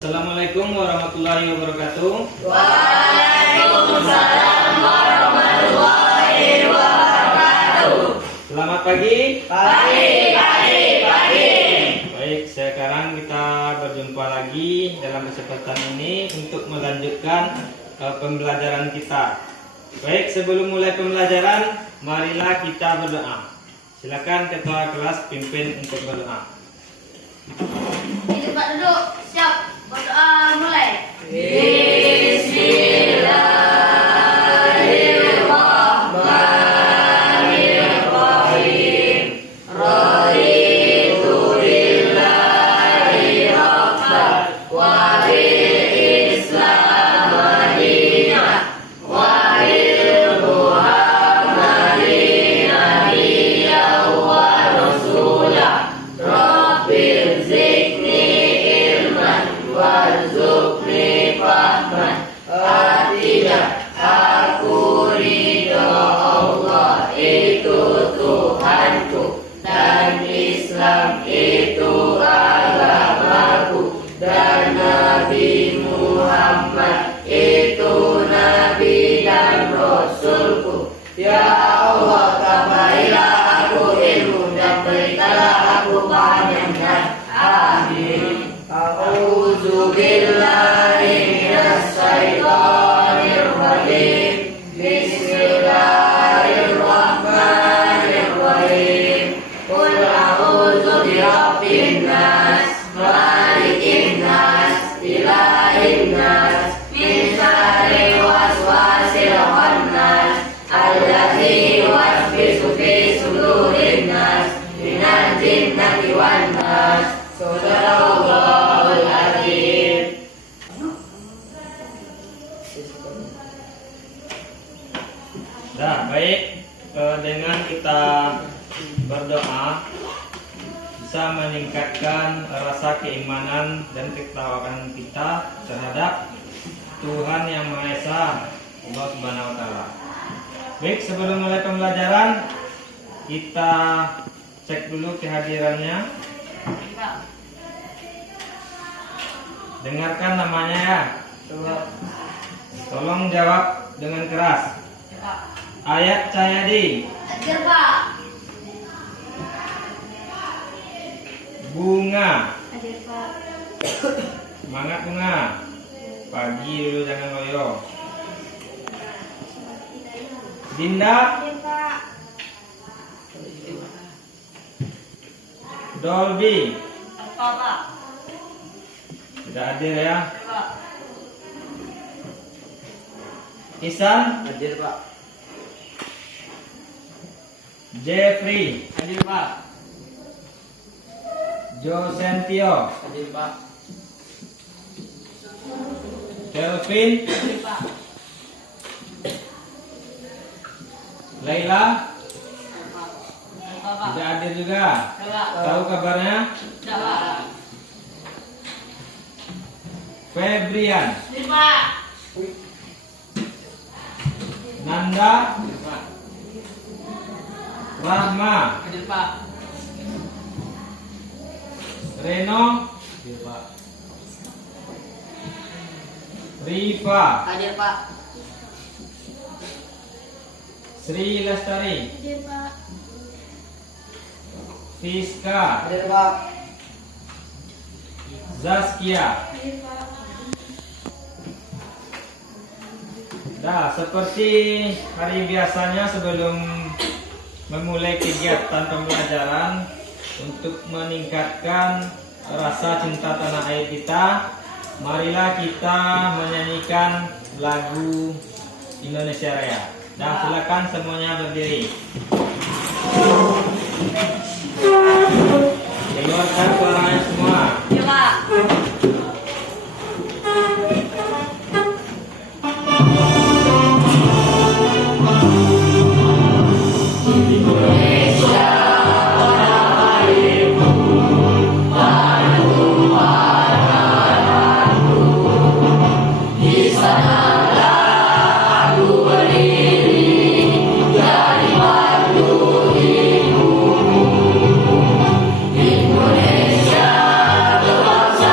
Assalamualaikum warahmatullahi wabarakatuh. Waalaikumsalam warahmatullahi wabarakatuh. Selamat pagi. Pagi. Baik, sekarang kita berjumpa lagi dalam kesempatan ini untuk melanjutkan pembelajaran kita. Baik, sebelum mulai pembelajaran, marilah kita berdoa. Silakan ketua kelas pimpin untuk berdoa. Di tempat duduk, siap. Berdoa mulai. Bismillahirrahmanirrahim. Raditu billahi rabban wa bil Islam madinah wa bil Muhammadin nabiyyan wa rasulah. Rabbil zidni ilman warzuqni fahman. Artinya, aku ridho Allah itu Tuhanku, dan Islam itu agamaku, dan Nabi Muhammad itu Nabi dan Rasulku. Ya Allah, tambahailah aku ilmu dan berikanlah aku paham yang benar. Amin. A'udzu billahi minas syaitonir rajim. Bismillahirrahmanirrahim. Qul a'udzu birabbin nas, malikin nas, ilahin nas, min syarri waswasil khannas, alladzi yuwaswisu fi sudurin nas, minal jinnati wan nas. Sadaqallahul azim. Baik, dengan kita berdoa bisa meningkatkan rasa keimanan dan ketakwaan kita terhadap Tuhan Yang Maha Esa, Allah Subhanahu wa taala. Baik, sebelum mulai pembelajaran kita cek dulu kehadirannya. Dengarkan namanya ya. Tolong jawab dengan keras. Ayat Cahyadi. Hadir, Pak. Bunga. Hadir, Pak. Semangat Bunga. Pagi dulu jangan loyo. Dinda. Hadir, Pak. Dolby. Apa, Pak? Tidak hadir ya. Hadir, Pak. Isan. Hadir Pak. Jeffrey. Hadir Pak. Josentio. Hadir Pak. Kelvin. Hadir, Pak. Laila. Apa, Pak? Tidak hadir juga. Pak. Tahu kabarnya? Tidak, Pak. Febrian. Hadir, Pak. Nanda. Hadir Pak. Rahma. Hadir Pak. Reno. Hadir Pak. Riva. Hadir, Pak. Sri Lestari. Hadir, Pak. Fiska. Hadir Pak. Zaskia. Hadir, Pak. Nah, seperti hari biasanya sebelum memulai kegiatan pembelajaran untuk meningkatkan rasa cinta tanah air kita, marilah kita menyanyikan lagu Indonesia Raya. Nah, silakan semuanya berdiri. Keluarkan suaranya semua. Ya, Pak. Indonesia berbangsa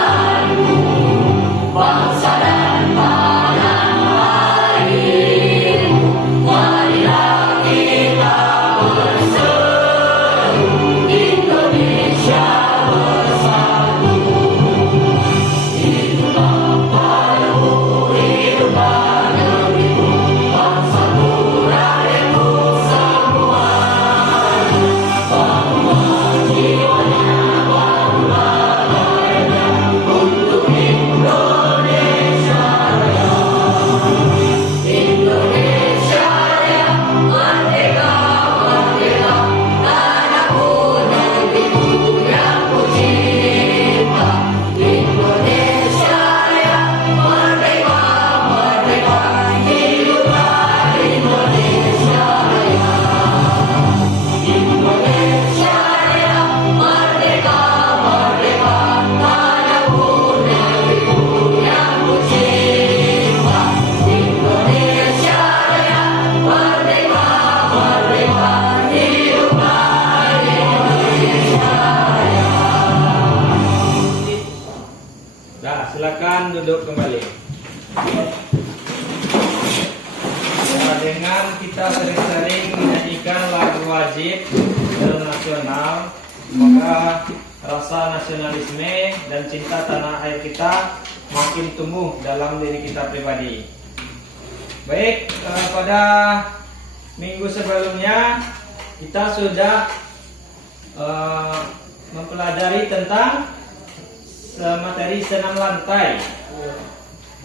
Nah, silakan duduk kembali. Nah, dengan kita sering-sering menyanyikan lagu wajib dan nasional, maka rasa nasionalisme dan cinta tanah air kita makin tumbuh dalam diri kita pribadi. Baik, pada minggu sebelumnya kita sudah mempelajari tentang materi senam lantai.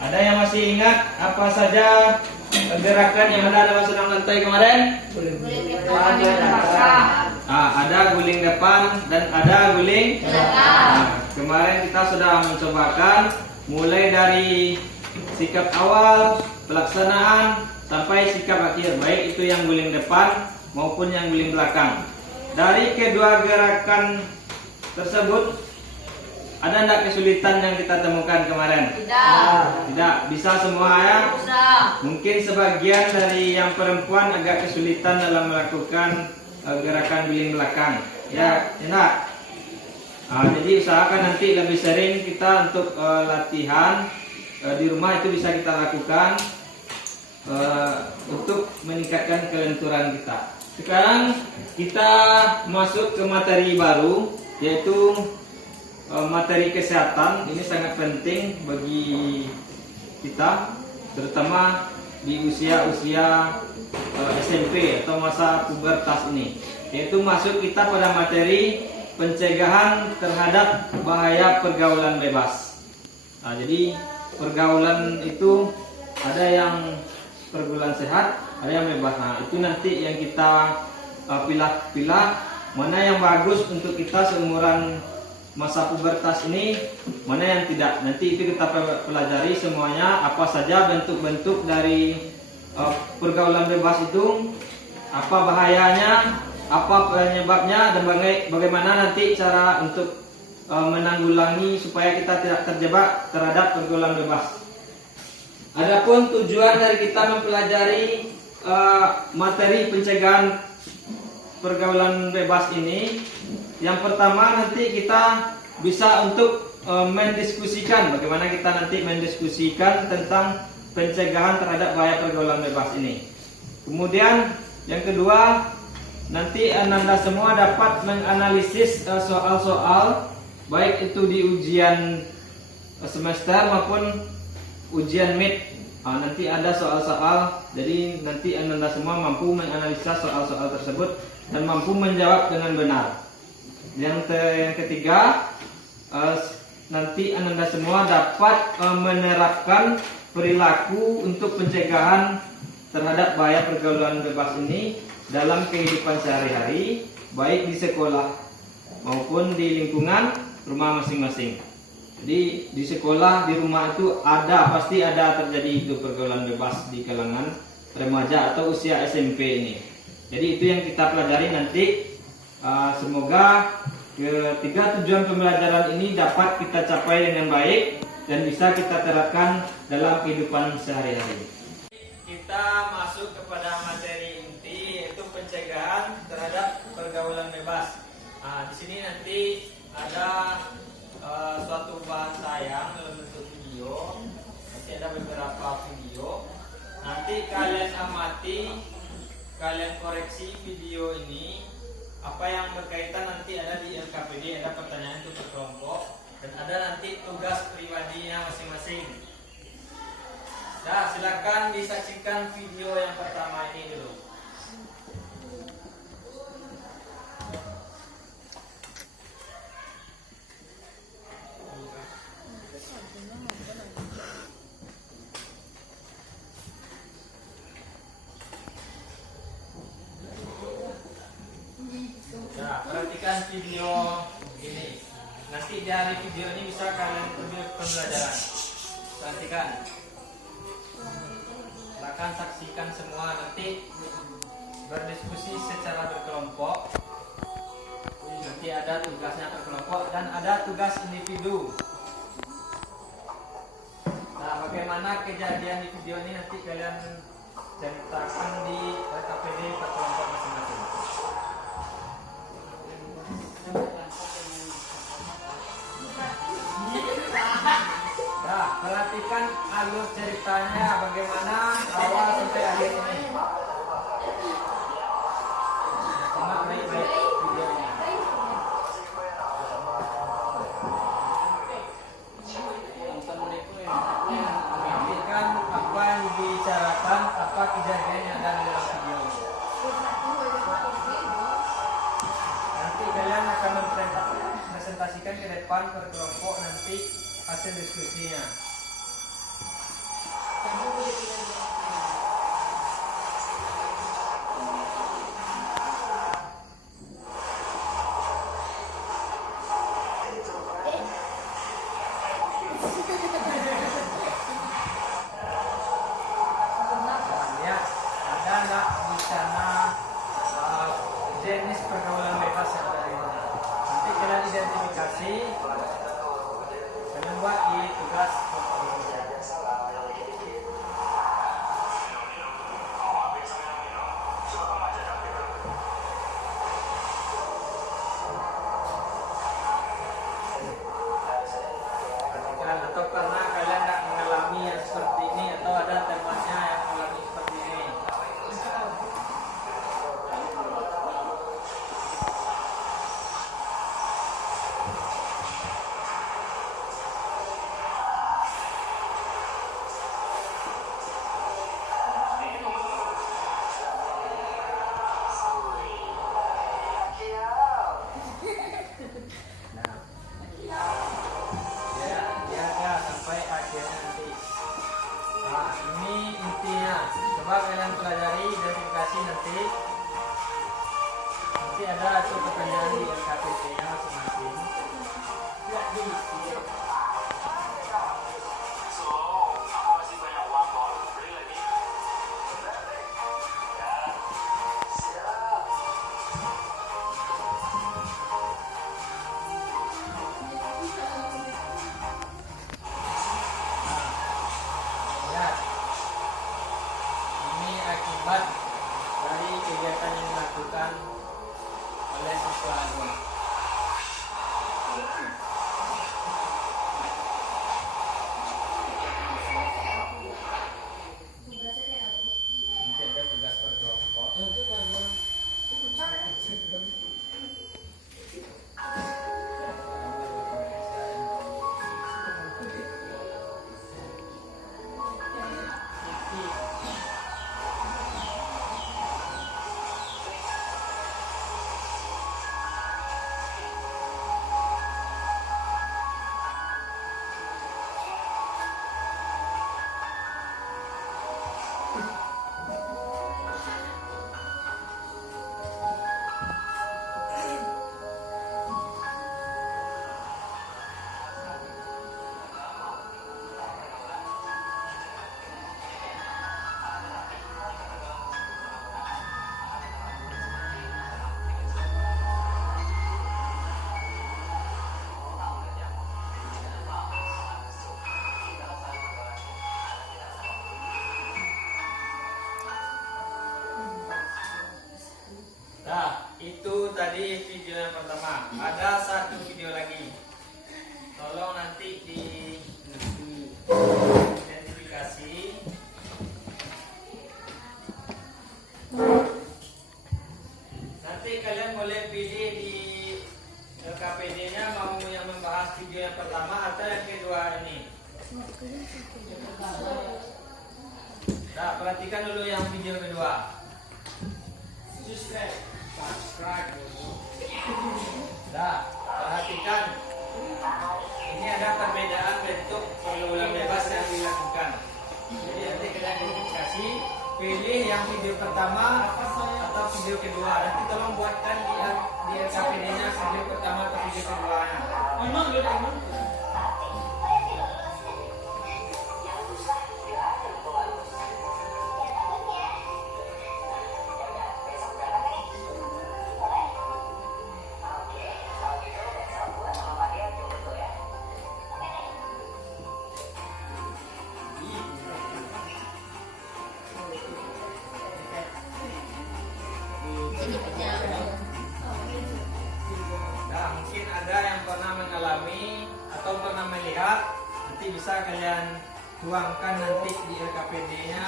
Ada yang masih ingat apa saja gerakan yang ada dalam senam lantai kemarin? Ada guling depan dan ada guling belakang. Kemarin kita sudah mencobakan mulai dari sikap awal, pelaksanaan sampai sikap akhir, baik itu yang guling depan maupun yang guling belakang. Dari kedua gerakan tersebut, ada enggak kesulitan yang kita temukan kemarin? Tidak, bisa semua ya? Bisa. Mungkin sebagian dari yang perempuan agak kesulitan dalam melakukan gerakan guling belakang. Ya, enak. Jadi usahakan nanti lebih sering kita untuk latihan di rumah, itu bisa kita lakukan untuk meningkatkan kelenturan kita. Sekarang kita masuk ke materi baru, yaitu materi kesehatan. Ini sangat penting bagi kita, terutama di usia-usia SMP atau masa pubertas ini, yaitu masuk kita pada materi pencegahan terhadap bahaya pergaulan bebas. Jadi pergaulan itu ada yang pergaulan sehat, ada yang bebas. Itu nanti yang kita pilah-pilah mana yang bagus untuk kita seumuran masa pubertas ini, mana yang tidak. Nanti itu kita pelajari semuanya, apa saja bentuk-bentuk dari pergaulan bebas itu, apa bahayanya, apa penyebabnya, dan bagaimana nanti cara untuk menanggulangi supaya kita tidak terjebak terhadap pergaulan bebas. Adapun tujuan dari kita mempelajari materi pencegahan pergaulan bebas ini, yang pertama nanti kita bisa untuk mendiskusikan bagaimana kita nanti mendiskusikan tentang pencegahan terhadap bahaya pergaulan bebas ini. Kemudian yang kedua, nanti Anda semua dapat menganalisis soal-soal baik itu di ujian semester maupun ujian mid. Nanti ada soal-soal, jadi nanti Anda semua mampu menganalisa soal-soal tersebut dan mampu menjawab dengan benar. Yang ketiga, nanti Anda semua dapat menerapkan perilaku untuk pencegahan terhadap bahaya pergaulan bebas ini dalam kehidupan sehari-hari, baik di sekolah maupun di lingkungan rumah masing-masing. Jadi di sekolah, di rumah itu pasti ada terjadi itu pergaulan bebas di kalangan remaja atau usia SMP ini. Jadi itu yang kita pelajari nanti. Semoga ketiga tujuan pembelajaran ini dapat kita capai dengan baik dan bisa kita terapkan dalam kehidupan sehari-hari. Kita masuk kepada materi inti, yaitu pencegahan terhadap pergaulan bebas. Di sini nanti ada suatu bahasa yang dalam bentuk video. Nanti ada beberapa video. Nanti kalian amati, kalian koreksi video ini. Apa yang berkaitan nanti ada di LKPD, ada pertanyaan untuk kelompok dan ada nanti tugas pribadinya masing-masing. Nah, silakan disaksikan video yang pertama ini dulu. Nah, perhatikan video ini. Nanti dari video ini bisa kalian ambil pembelajaran. Perhatikan. Silakan saksikan semua, nanti berdiskusi secara berkelompok. Nanti ada tugasnya berkelompok dan ada tugas individu. Nah, bagaimana kejadian di video ini nanti kalian ceritakan di LKPD berkelompok masing-masing. perhatikan alur ceritanya bagaimana awal sampai akhir ini. Simak baik-baik videonya. Perhatikan apa yang dibicarakan, apa kejadian yang ada di dalam video. Nanti kalian akan mempresentasikan ke depan per kelompok nanti hasil diskusinya. Lihat, ada nggak di sana jenis pergaulan bebas yang ada di mana? Nanti kalian identifikasi, kalian buat di tugas kelompok ini. Atau karena kalian nggak mengalami yang seperti ini atau ada temannya yang mengalami seperti ini. Ya, sampai akhirnya nanti. Nah, ini intinya. Coba kalian pelajari identifikasi nanti. Nanti ada tuh pertanyaan di LKPP-nya masing-masing. Lihat, ini akibat dari kegiatan yang dilakukan oleh siswa ini. Ini ada tugas per kelompok. Nah, itu tadi video yang pertama. Ada satu video lagi. Tolong nanti diidentifikasi. Nanti kalian boleh pilih di LKPD-nya mau yang membahas video yang pertama atau yang kedua ini. Nah, perhatikan dulu yang video kedua. Subscribe dulu. Nah, perhatikan. Ini ada perbedaan bentuk pergaulan bebas yang dilakukan. Jadi nanti kalian identifikasi, pilih yang video pertama atau video kedua. Nanti tolong buatkan di LKPD-nya video pertama atau video keduanya. Nah, mungkin ada yang pernah mengalami atau pernah melihat, nanti bisa kalian tuangkan nanti di LKPD-nya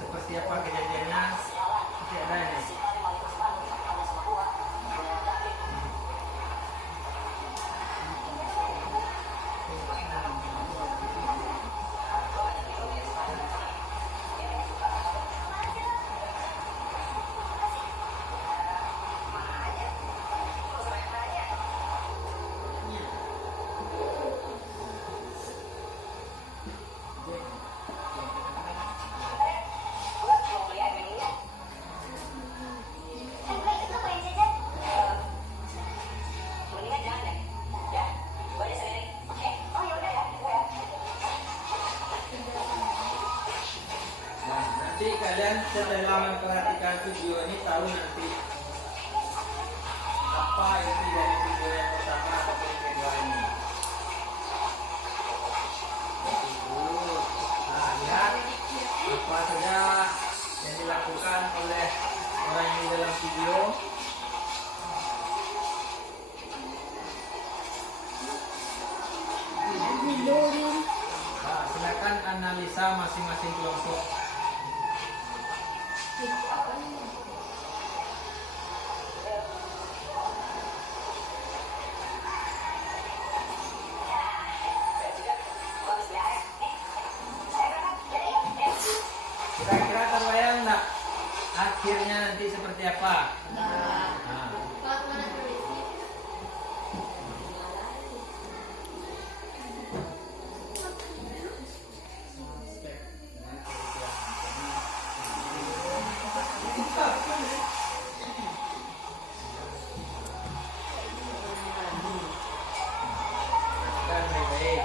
seperti apa kejadiannya. Nanti ada ini. Nanti kalian setelah memperhatikan video ini tahu nanti apa isi dari video yang pertama atau yang kedua ini. Nah, lihat apa saja yang dilakukan oleh orang yang di dalam video. Nah, silakan analisa masing-masing kelompok. Kira-kira terbayang nggak akhirnya nanti seperti apa? Nah, kan baik-baik.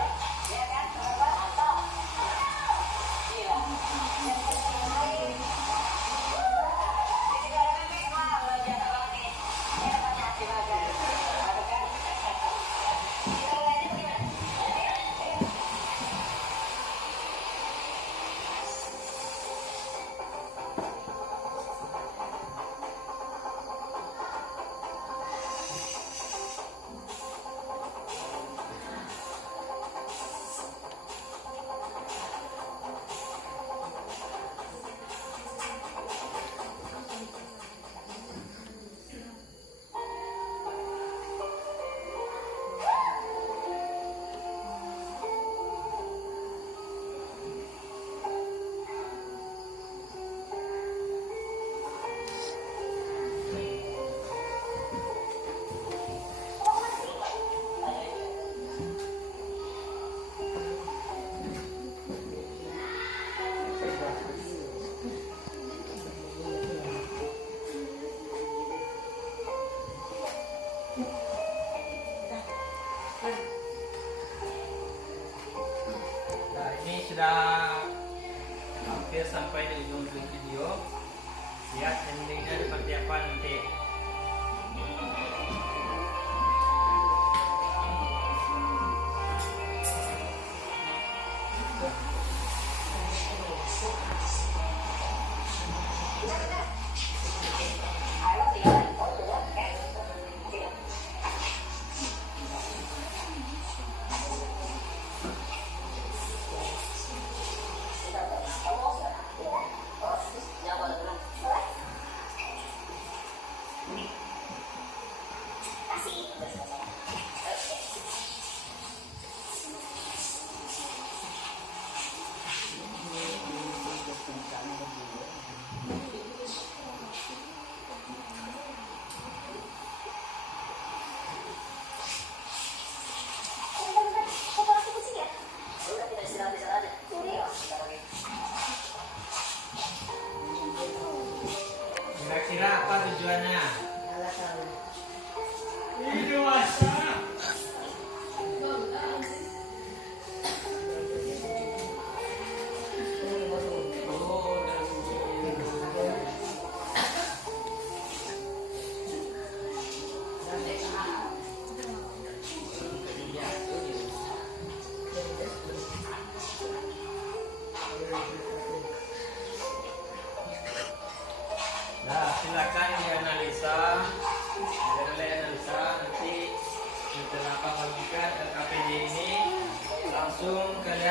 Nah, ini sudah hampir sampai di ujung video. Lihat endingnya seperti apa nanti.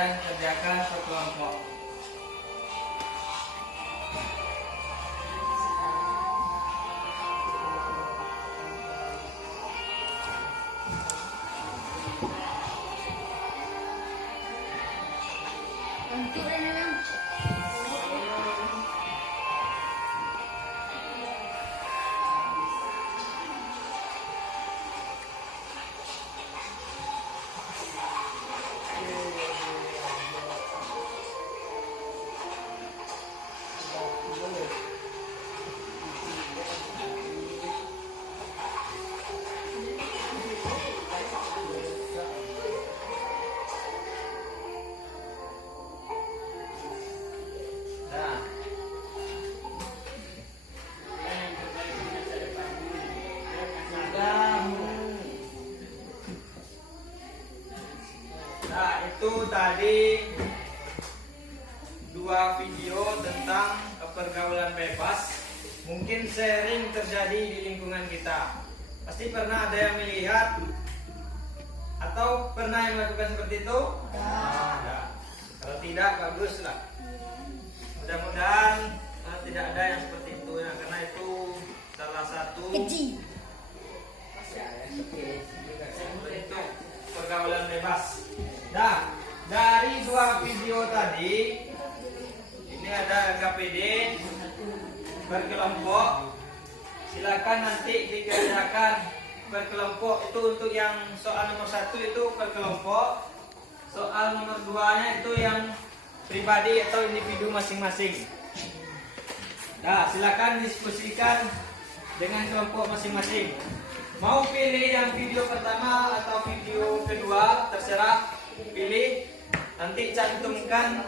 kalian kerjakan sekelompok. Nah, itu tadi dua video tentang pergaulan bebas. Mungkin sering terjadi di lingkungan kita. Pasti pernah ada yang melihat atau pernah yang melakukan seperti itu? Ada. Kalau tidak, baguslah. Mudah-mudahan tidak ada yang seperti itu ya, karena itu salah satu bentuk pergaulan bebas. Nah, dari dua video tadi, ini ada KPD berkelompok. Silakan nanti dikerjakan berkelompok. Itu untuk yang soal nomor 1 itu berkelompok. Soal nomor 2-nya itu yang pribadi atau individu masing-masing. Nah, silakan diskusikan dengan kelompok masing-masing. Mau pilih yang video pertama atau video kedua, terserah. Pilih, nanti cantumkan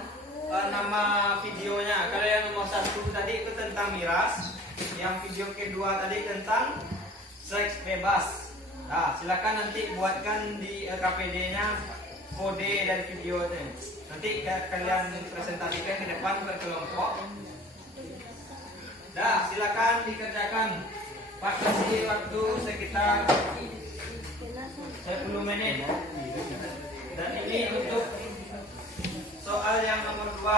nama videonya. Kalau yang nomor 1 tadi itu tentang miras, yang video kedua tadi tentang seks bebas. Nah, silakan nanti buatkan di KPD-nya kode dari videonya. Nanti kalian presentasikan ke depan berkelompok. Nah, silakan dikerjakan. Pak, kasih waktu sekitar 10 menit. Dan ini untuk soal yang nomor 2.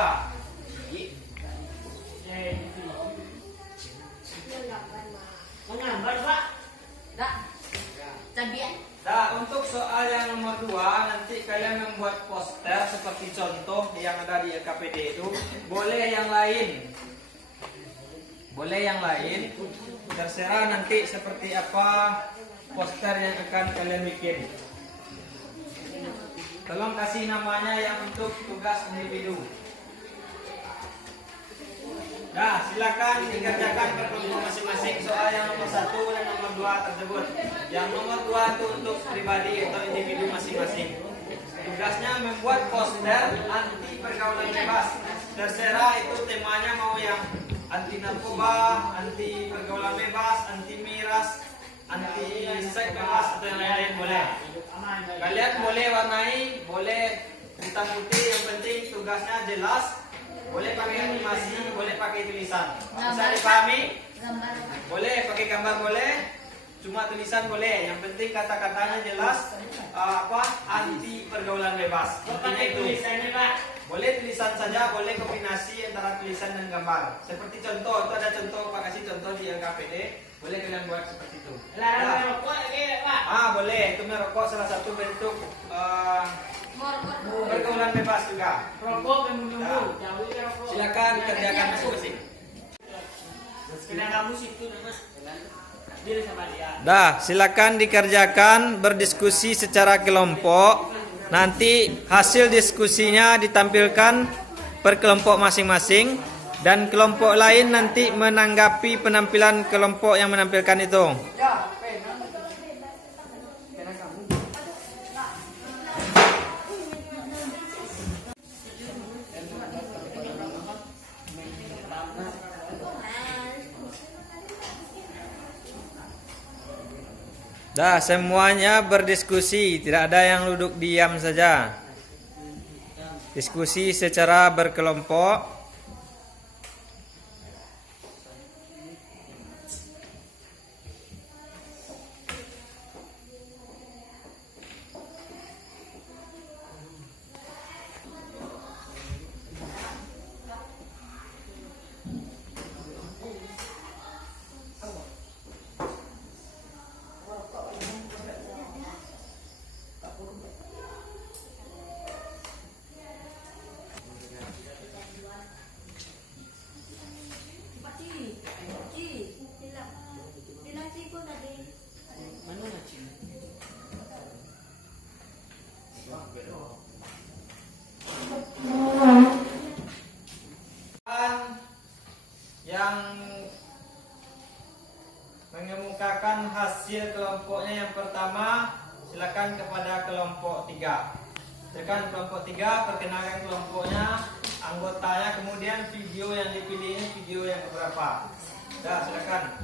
Menggambar, Pak. Dak. Cabian. Nah, untuk soal yang nomor 2, nanti kalian membuat poster seperti contoh yang ada di LKPD itu. Boleh yang lain. Boleh yang lain. Terserah nanti seperti apa poster yang akan kalian bikin. Tolong kasih namanya yang untuk tugas individu. Nah, silakan dikerjakan berkelompok masing-masing soal yang nomor 1 dan nomor 2 tersebut. Yang nomor 2 itu untuk pribadi atau individu masing-masing. Tugasnya membuat poster anti pergaulan bebas. Terserah itu temanya mau yang anti narkoba, anti pergaulan bebas, anti miras, anti seks bebas atau yang lain-lain boleh. Kalian boleh warnai, boleh hitam putih, yang penting tugasnya jelas. Boleh pakai animasi, boleh pakai tulisan. Bisa dipahami? Boleh pakai gambar, boleh. Cuma tulisan boleh. Yang penting kata-katanya jelas. Anti pergaulan bebas. Pakai tulisannya, Pak. Boleh tulisan saja, boleh kombinasi antara tulisan dan gambar. Seperti contoh, itu ada contoh, Pak kasih contoh di LKPD. Boleh kalian buat seperti itu. Merokok lagi, Pak. Boleh. Itu merokok salah satu bentuk pergaulan bebas juga. Rokok menunggu. Silakan kerjakan masing-masing. Kenapa musik itu nama? Dia sama dia. Dah, silakan dikerjakan berdiskusi secara kelompok. Nanti hasil diskusinya ditampilkan per kelompok masing-masing dan kelompok lain nanti menanggapi penampilan kelompok yang menampilkan itu. Dah, semuanya berdiskusi, tidak ada yang duduk diam saja. Diskusi secara berkelompok. silakan kepada kelompok 3. Silakan kelompok 3, perkenalkan kelompoknya, anggotanya, kemudian video yang dipilih ini video yang berapa. Dah, silakan.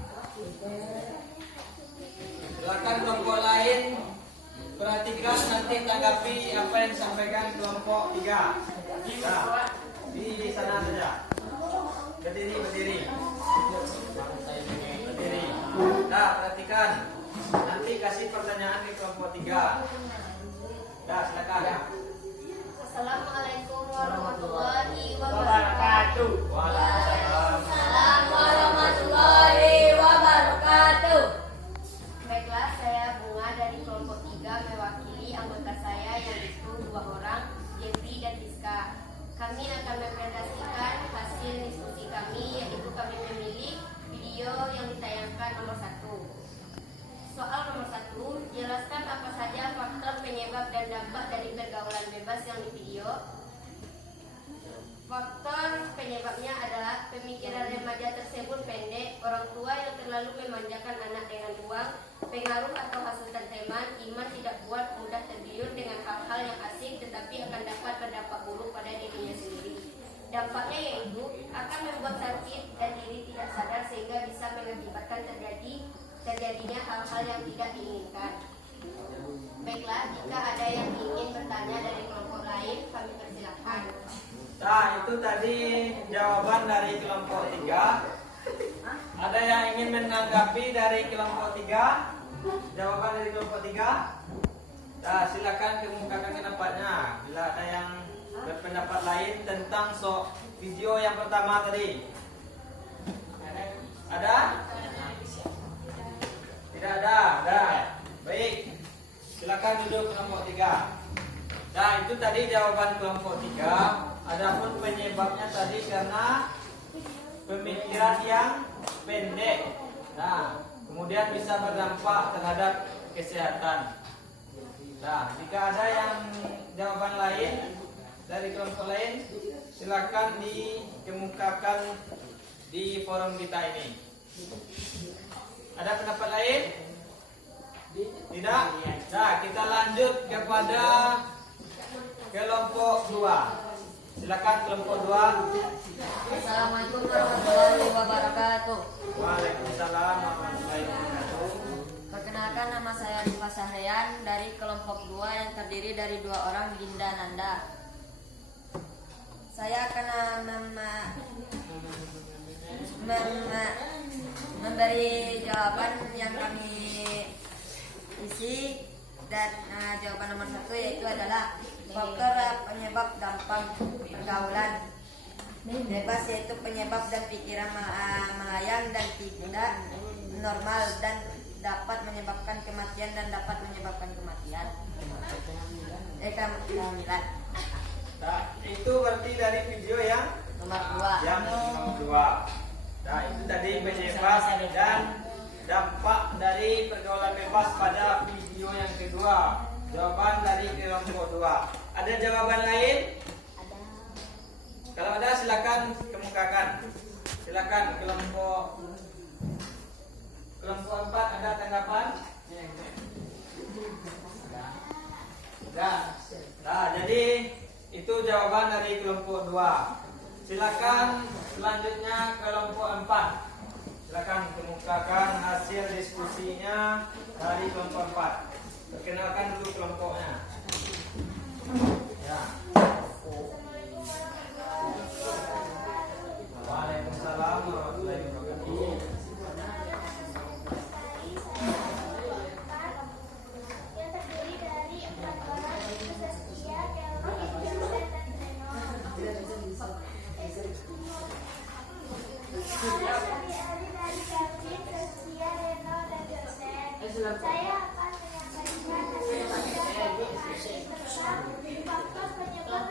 Silakan kelompok lain perhatikan, nanti tanggapi apa yang disampaikan kelompok 3. Dah, di sana saja. Berdiri, berdiri. Berdiri. Dah, perhatikan. Nanti kasih pertanyaan ke kelompok 3. Dah, silakan. Assalamualaikum warahmatullahi wabarakatuh. Waalaikumsalam. Assalamualaikum warahmatullahi wabarakatuh. Baiklah, saya Bunga dari kelompok 3 mewakili anggota saya yaitu 2 orang, Jeffrey dan Rizka. Kami akan mempresentasikan hasil diskusi kami, yaitu kami memilih video yang ditayangkan nomor 1. Soal nomor 1, jelaskan apa saja faktor penyebab dan dampak dari pergaulan bebas yang di video. Faktor penyebabnya adalah pemikiran remaja tersebut pendek, orang tua yang terlalu memanjakan anak dengan uang, pengaruh atau hasutan teman, iman tidak kuat, mudah tergiur dengan hal-hal yang asing tetapi akan dapat berdampak buruk pada dirinya sendiri. Dampaknya yaitu akan membuat sakit dan diri tidak sadar sehingga bisa mengakibatkan terjadinya hal-hal yang tidak diinginkan. Baiklah, jika ada yang ingin bertanya dari kelompok lain, kami persilakan. Nah, itu tadi jawaban dari kelompok 3. Ada yang ingin menanggapi dari kelompok 3? Jawaban dari kelompok 3? Nah, silakan kemukakan pendapatnya. Bila ada yang berpendapat lain tentang video yang pertama tadi. Ada? Tidak ada. Ada. Baik. Silakan duduk kelompok 3. Nah, itu tadi jawaban kelompok 3. Adapun penyebabnya tadi karena pemikiran yang pendek. Nah, kemudian bisa berdampak terhadap kesehatan. Nah, jika ada yang jawaban lain dari kelompok lain, silakan dikemukakan di forum kita ini. Ada pendapat lain? Tidak? Nah, kita lanjut kepada kelompok 2. Silakan kelompok 2. Assalamualaikum warahmatullahi wabarakatuh. Waalaikumsalam warahmatullahi wabarakatuh. Perkenalkan, nama saya Diva Sahrian dari kelompok 2 yang terdiri dari 2 orang, Ginda Nanda. Saya akan memberi jawaban yang kami isi, dan jawaban nomor 1 yaitu adalah faktor penyebab dampak pergaulan bebas, yaitu penyebab dan pikiran melayang dan tidak normal dan dapat menyebabkan kematian kehamilan. Nah, itu berarti dari video yang Nomor 2. yang nomor 2. Nah, itu tadi penyebab dan dampak dari pergaulan bebas pada video yang kedua. Jawaban dari kelompok 2. Ada jawaban lain? Kalau ada silakan kemukakan. Silakan kelompok 4 ada tanggapan? Nah, jadi itu jawaban dari kelompok 2. Silakan selanjutnya kelompok 4. Silakan kemukakan hasil diskusinya dari kelompok 4. Perkenalkan dulu kelompoknya. Ya. Waalaikumsalam warahmatullahi wabarakatuh. Yang terdiri dari 4 orang, yaitu Saskia, Kelvin, Joseph, dan Reno. Hari-hari dari Kelvin, Saskia, Reno, dan Joseph. Saya akan menyampaikan hasil tentang faktor penyebab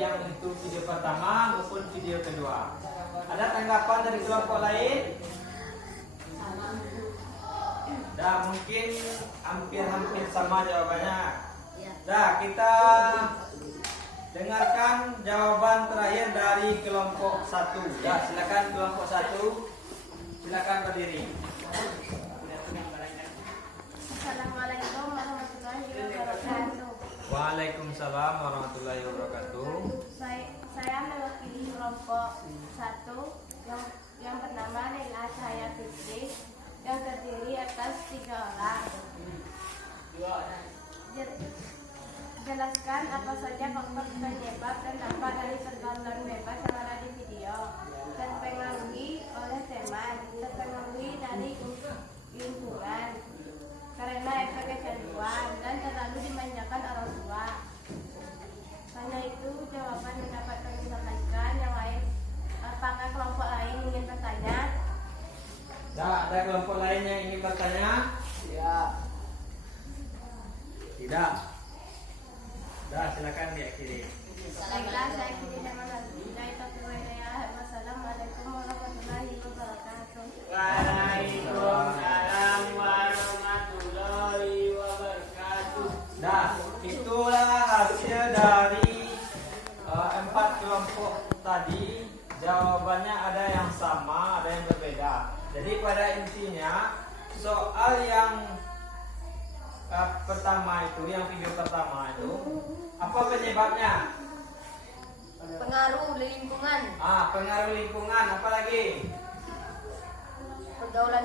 yang itu video pertama maupun video kedua. Ada tanggapan dari kelompok lain? Dah, mungkin hampir sama jawabannya. Dah, kita dengarkan jawaban terakhir dari kelompok 1. Dah, silakan kelompok 1. Silakan berdiri. Assalamualaikum warahmatullahi wabarakatuh. Waalaikumsalam warahmatullahi wabarakatuh. Saya mewakili kelompok 1 yang bernama Leila Cahaya Fitri yang terdiri atas 3 orang. Jelaskan apa saja faktor penyebab dan dampak dari pergaulan bebas yang ada di video. Terpengaruhi oleh teman, terpengaruhi dari lingkungan, karena efek kecanduan dan terlalu dimanjakan orang tua. Hanya itu jawaban yang dapat kami sampaikan. Yang lain, apakah kelompok lain ingin bertanya? Dah, ada kelompok lain yang ingin bertanya? Ya. Tidak. Dah, silakan diakhiri. Baiklah, saya kini dengan Wassalamualaikum warahmatullahi wabarakatuh. Waalaikumsalam warahmatullahi wabarakatuh. Nah, itulah hasil dari 4 kelompok tadi. Jawabannya ada yang sama, ada yang berbeda. Jadi pada intinya soal yang pertama itu, yang video pertama itu, apa penyebabnya? Pengaruh lingkungan, Pengaruh lingkungan. Apa lagi? pergaulan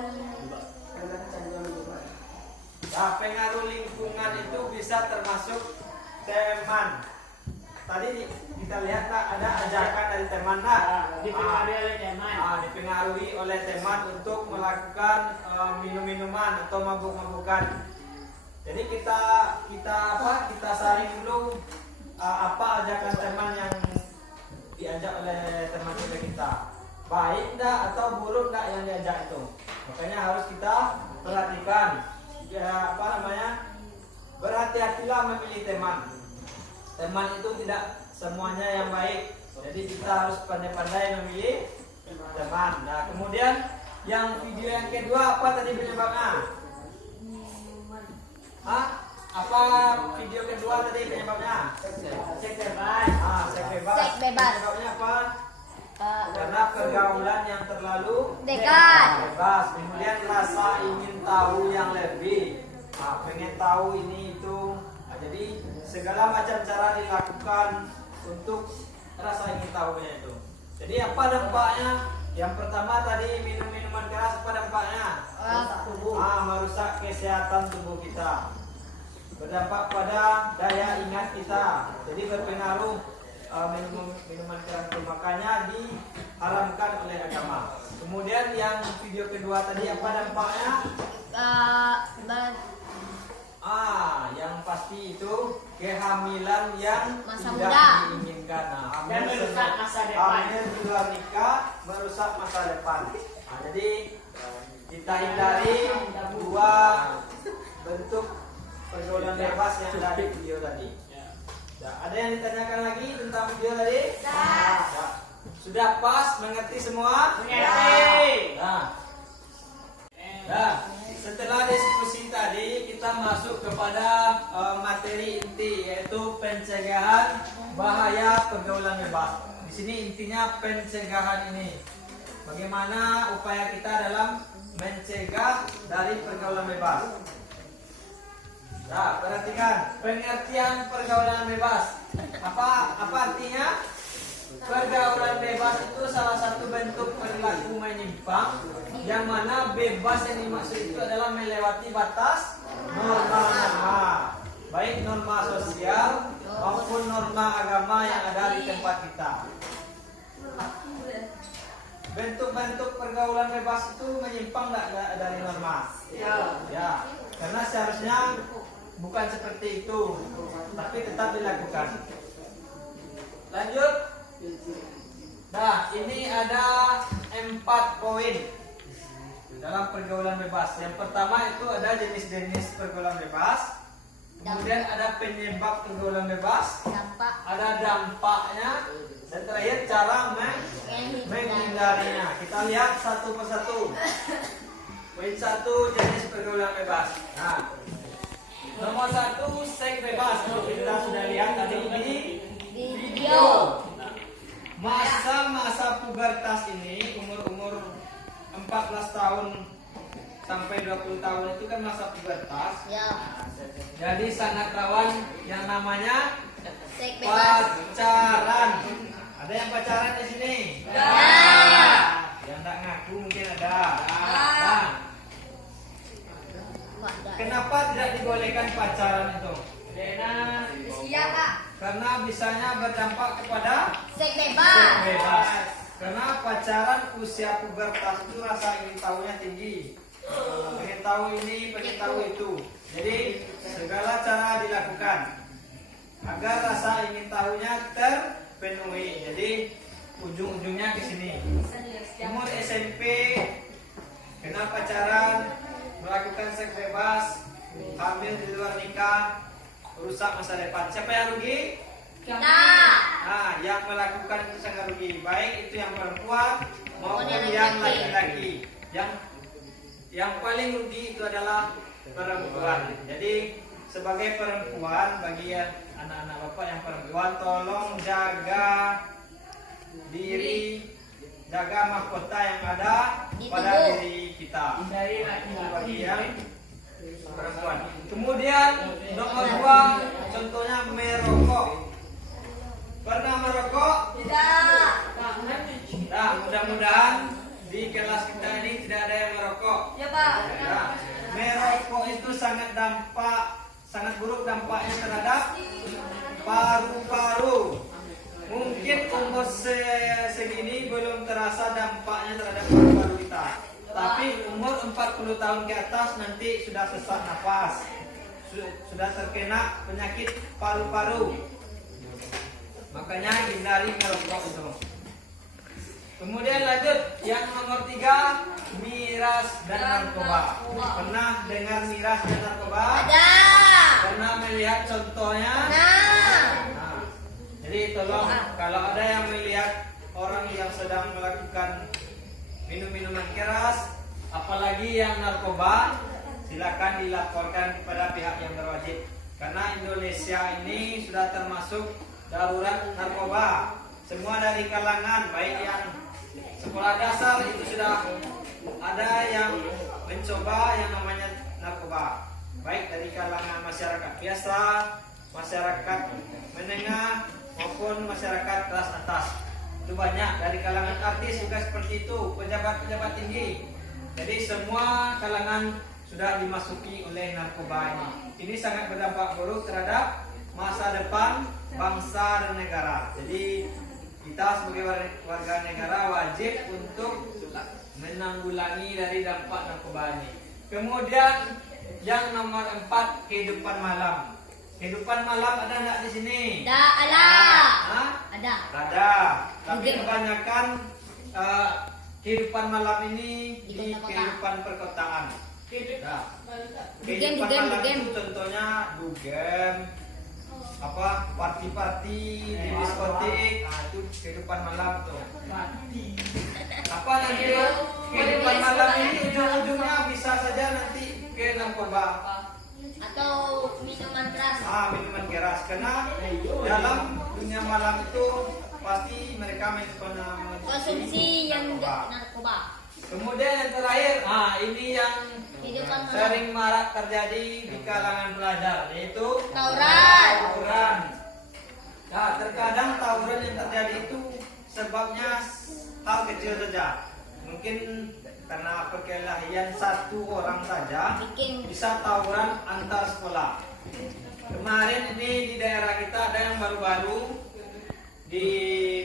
Nah, pengaruh lingkungan itu bisa termasuk teman. Tadi kita lihat tak ada ajakan dari teman tak? Dipengaruhi oleh teman. Dipengaruhi oleh teman untuk melakukan minum-minuman atau mabuk-mabukan. Jadi kita saring dulu apa ajakan teman yang diajak oleh teman kita. Baik enggak atau buruk enggak yang diajak itu. Makanya harus kita perhatikan. Ya, berhati-hatilah memilih teman. Teman itu tidak semuanya yang baik. Jadi kita harus pandai-pandai memilih teman. Nah, kemudian yang video yang kedua apa tadi penyebabnya? Apa video kedua tadi penyebabnya? Seks bebas. Seks bebas. Seks bebas. Penyebabnya apa? Karena pergaulan yang terlalu dekat. bebas. Kemudian rasa ingin tahu yang lebih. Pengen tahu ini itu. Jadi segala macam cara dilakukan untuk rasa ingin tahunya itu. Jadi apa dampaknya? Yang pertama tadi minum minuman keras, apa dampaknya? Merusak kesehatan tubuh kita. Berdampak pada daya ingat kita. Jadi berpengaruh minuman keras itu, makanya diharamkan oleh agama. Kemudian yang video kedua tadi apa dampaknya? Yang pasti itu kehamilan yang Masa tidak muda. diinginkan. Dan merusak masa depan. Hamil sebelum nikah merusak masa depan. Jadi kita hindari dua bentuk pergaulan bebas yang ada di video tadi. Ada yang ditanyakan lagi tentang video tadi? Sudah pas, mengerti semua? Mengerti. Setelah diskusi tadi, kita masuk kepada materi inti, yaitu pencegahan bahaya pergaulan bebas. Di sini intinya pencegahan ini. Bagaimana upaya kita dalam mencegah dari pergaulan bebas. Perhatikan pengertian pergaulan bebas. Apa artinya? Pergaulan bebas itu salah satu bentuk perilaku menyimpang, yang mana bebas yang dimaksud itu adalah melewati batas norma-norma, baik norma sosial maupun norma agama yang ada di tempat kita. Bentuk-bentuk pergaulan bebas itu menyimpang tidak dari norma? Ya, karena seharusnya bukan seperti itu, tapi tetap dilakukan. Lanjut. Ini ada 4 poin dalam pergaulan bebas. Yang pertama itu ada jenis-jenis pergaulan bebas. kemudian ada penyebab pergaulan bebas, Dampak ada dampaknya, dan terakhir cara menghindarinya. Kita lihat satu persatu. Poin 1, jenis pergaulan bebas. Nah, nomor 1, seks bebas. Kita sudah lihat tadi di video. Masa-masa pubertas ini, umur 14 tahun sampai 20 tahun itu kan masa pubertas. ya Jadi sangat rawan yang namanya seks bebas. pacaran. Ada yang pacaran di sini? Ya. Yang tak ngaku mungkin ada. Kok ada? Kenapa tidak dibolehkan pacaran itu? Usia kak. Karena bisanya berdampak kepada Seks seks bebas. bebas. Karena pacaran usia pubertas itu rasa ingin tahunya tinggi. Pengen tahu ini, pengen tahu itu. Jadi segala cara dilakukan agar rasa ingin tahunya terpenuhi. Jadi ujung-ujungnya ke sini. Umur SMP kena pacaran, melakukan seks bebas, hamil di luar nikah, rusak masa depan. Siapa yang rugi? Kita. Nah, yang melakukan itu sangat rugi. Baik itu yang perempuan maupun yang laki-laki. Yang paling rugi itu adalah perempuan. Jadi sebagai perempuan, bagi anak-anak bapak yang perempuan, tolong jaga diri, jaga mahkota yang ada Di pada tubuh. diri kita. Bagi yang perempuan. Kemudian nomor 2, contohnya merokok. Pernah merokok? Tidak. Nah, mudah-mudahan di kelas kita ini tidak ada yang merokok. Ya pak. Ya. Merokok itu sangat buruk dampaknya terhadap paru-paru. Mungkin umur segini belum terasa dampaknya terhadap paru-paru kita. Tapi umur 40 tahun ke atas nanti sudah sesak nafas, sudah terkena penyakit paru-paru. Makanya hindari merokok itu. Kemudian lanjut yang nomor 3, miras dan narkoba. Pernah dengar miras dan narkoba? Ada. Pernah melihat contohnya? Nah, jadi tolong kalau ada yang melihat orang yang sedang melakukan minum-minuman keras, apalagi yang narkoba, silakan dilaporkan kepada pihak yang berwajib. Karena Indonesia ini sudah termasuk darurat narkoba. Semua dari kalangan, baik yang sekolah dasar itu sudah ada yang mencoba yang namanya narkoba. Baik dari kalangan masyarakat biasa, masyarakat menengah maupun masyarakat kelas atas. Itu banyak, dari kalangan artis juga seperti itu, pejabat-pejabat tinggi. Jadi semua kalangan sudah dimasuki oleh narkoba ini. Ini sangat berdampak buruk terhadap masa depan bangsa dan negara. Jadi kita sebagai warga negara wajib untuk menanggulangi dari dampak narkoba ini. Kemudian yang nomor 4, kehidupan malam. Kehidupan malam ada nggak di sini? Ada. Hah? Ada. Ada. Tapi Juga. kebanyakan kehidupan malam ini Di di kota-kota. kehidupan perkotaan. Nah, Dugem, kehidupan dugem, malam dugem. itu contohnya dugem, party-party di diskotik. Nah, itu kehidupan malam tuh. Apa nanti kehidupan malam ini ujung-ujungnya bisa saja nanti ke narkoba. Atau minuman keras. Minuman keras. Karena dalam dunia malam itu pasti mereka Konsumsi yang narkoba. Kemudian yang terakhir, ini yang Kehidupan malam. sering marak terjadi di kalangan pelajar, yaitu Tawuran. Nah, terkadang tawuran yang terjadi itu sebabnya hal kecil saja. Mungkin karena perkelahian satu orang saja Bikin bisa tawuran antar sekolah. Kemarin ini di daerah kita ada yang baru-baru di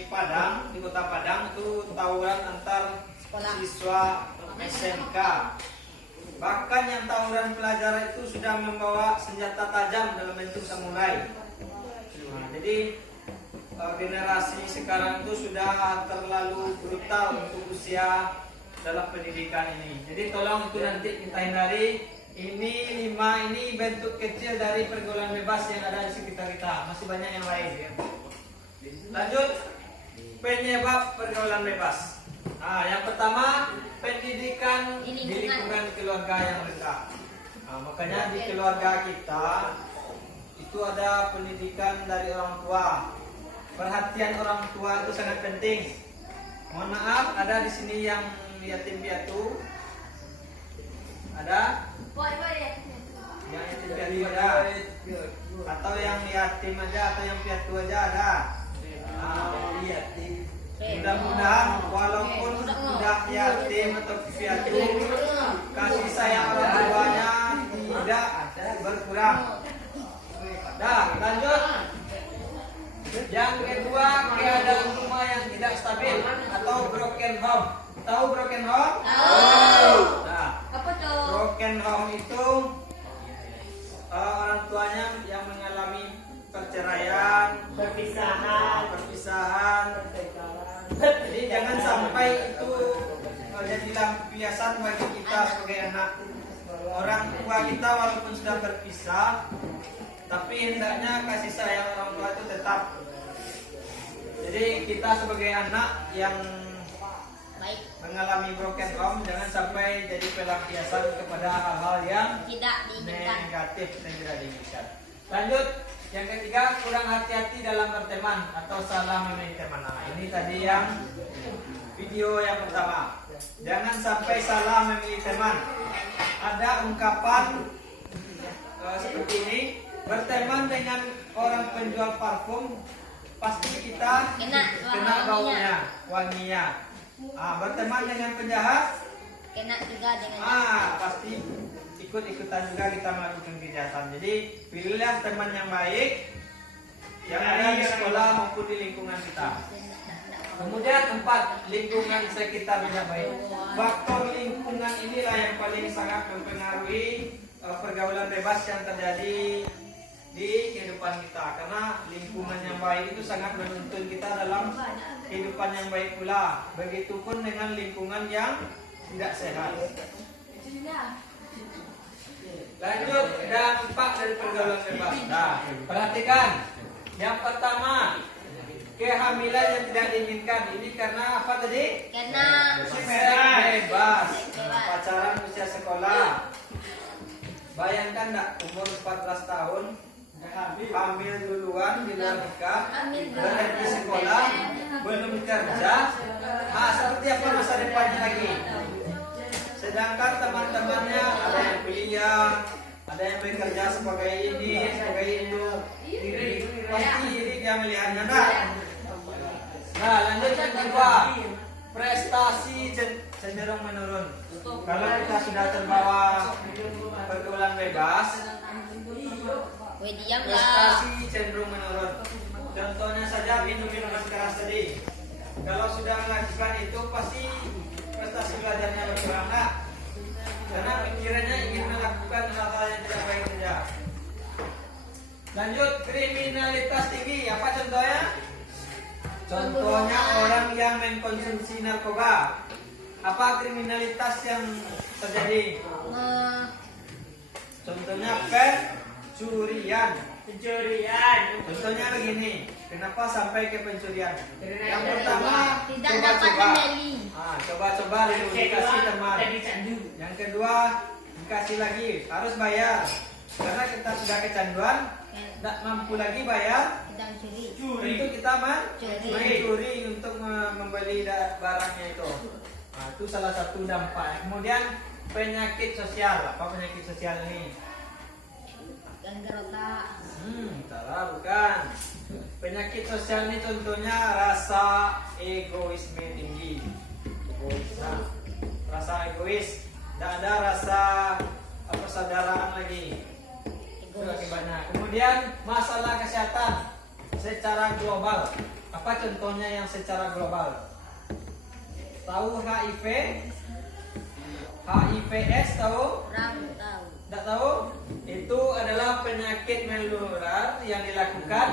Padang, di kota Padang itu tawuran antar Sekolah. siswa SMK. Bahkan yang tawuran pelajar itu sudah membawa senjata tajam dalam bentuk samurai. Nah, jadi generasi sekarang itu sudah terlalu brutal untuk usia dalam pendidikan ini. Jadi tolong itu nanti kita hindari Ini 5 ini bentuk kecil dari pergaulan bebas yang ada di sekitar kita. Masih banyak yang lain. Lanjut, penyebab pergaulan bebas. Nah, yang pertama, pendidikan di lingkungan keluarga yang rendah. Nah, makanya di keluarga kita itu ada pendidikan dari orang tua. Perhatian orang tua itu sangat penting. Mohon maaf, ada di sini yang yatim piatu. Ada? Yang yatim piatu ada. Atau yang yatim aja atau yang piatu aja ada. Mudah-mudahan walaupun sudah yatim atau piatu, kasih sayang orang tuanya tidak berkurang. Dah, lanjut. Yang kedua, keadaan rumah yang tidak stabil atau broken home. Tahu broken home? Tahu. Nah, Apa tuh? broken home itu orang tuanya yang mengalami perceraian, perpisahan. Jadi jangan sampai itu jadi lampiasan bagi kita sebagai anak. Orang tua kita walaupun sudah berpisah, tapi hendaknya kasih sayang orang tua itu tetap. Jadi kita sebagai anak yang Baik. mengalami broken home jangan sampai jadi pelampiasan kepada hal-hal yang Tidak diinginkan. negatif dan tidak diinginkan. Lanjut, yang ketiga, kurang hati-hati dalam berteman atau salah memilih teman. Nah, ini tadi yang video yang pertama. Jangan sampai salah memilih teman. Ada ungkapan seperti ini, berteman dengan orang penjual parfum pasti kita kena baunya, wanginya. Berteman dengan penjahat, Kena juga dengan pasti ikut-ikutan juga kita melakukan kejahatan. Jadi pilihlah teman yang baik yang ada di sekolah maupun di lingkungan kita. Kemudian 4, lingkungan sekitar yang baik. Faktor lingkungan inilah yang paling sangat mempengaruhi pergaulan bebas yang terjadi di kehidupan kita. Karena lingkungan yang baik itu sangat menuntun kita dalam kehidupan yang baik pula. Begitupun dengan lingkungan yang tidak sehat. Lanjut, dampak dari pergaulan bebas. Nah, perhatikan. Yang pertama, kehamilan yang tidak diinginkan. Ini karena apa tadi? Kena Seks bebas. Pacaran usia sekolah. Bayangkan enggak, umur 14 tahun hamil duluan di luar nikah, berhenti sekolah, belum kerja. Seperti apa masa depannya lagi? Sedangkan teman-temannya ada yang kuliah, ada yang bekerja sebagai ini, sebagai itu. Pasti iri dia melihatnya, nah. Nah, lanjut yang kedua, prestasi cenderung menurun. Kalau kita sudah terbawa pergaulan bebas, diam lah. prestasi cenderung menurun. Contohnya saja minum-minuman keras tadi. Kalau sudah melakukan itu pasti prestasi belajarnya berkurang, nah. Karena pikirannya ingin melakukan hal-hal yang tidak baik saja. Lanjut, kriminalitas tinggi. Apa contohnya? Contohnya orang yang mengkonsumsi narkoba. Apa kriminalitas yang terjadi? Contohnya pencurian. Contohnya begini. Kenapa sampai ke pencurian? Yang pertama, Tidak dapat kendali. coba-coba dulu dikasih teman. Yang kedua, dikasih lagi, harus bayar. Karena kita sudah kecanduan, tidak mampu lagi bayar. Kita curi. Itu kita Curi. mencuri untuk membeli barangnya itu. Nah, itu salah satu dampak. Kemudian penyakit sosial. Apa penyakit sosial ini? Gangguan otak. Salah, bukan. Penyakit sosial ini contohnya rasa egoisme tinggi. Nah, rasa egois. Tidak ada rasa persaudaraan lagi. Itu akibatnya. Kemudian masalah kesehatan secara global. Apa contohnya yang secara global? Tahu HIV? HIV/AIDS tahu? Kurang tahu. Tidak tahu? Itu adalah penyakit menular yang dilakukan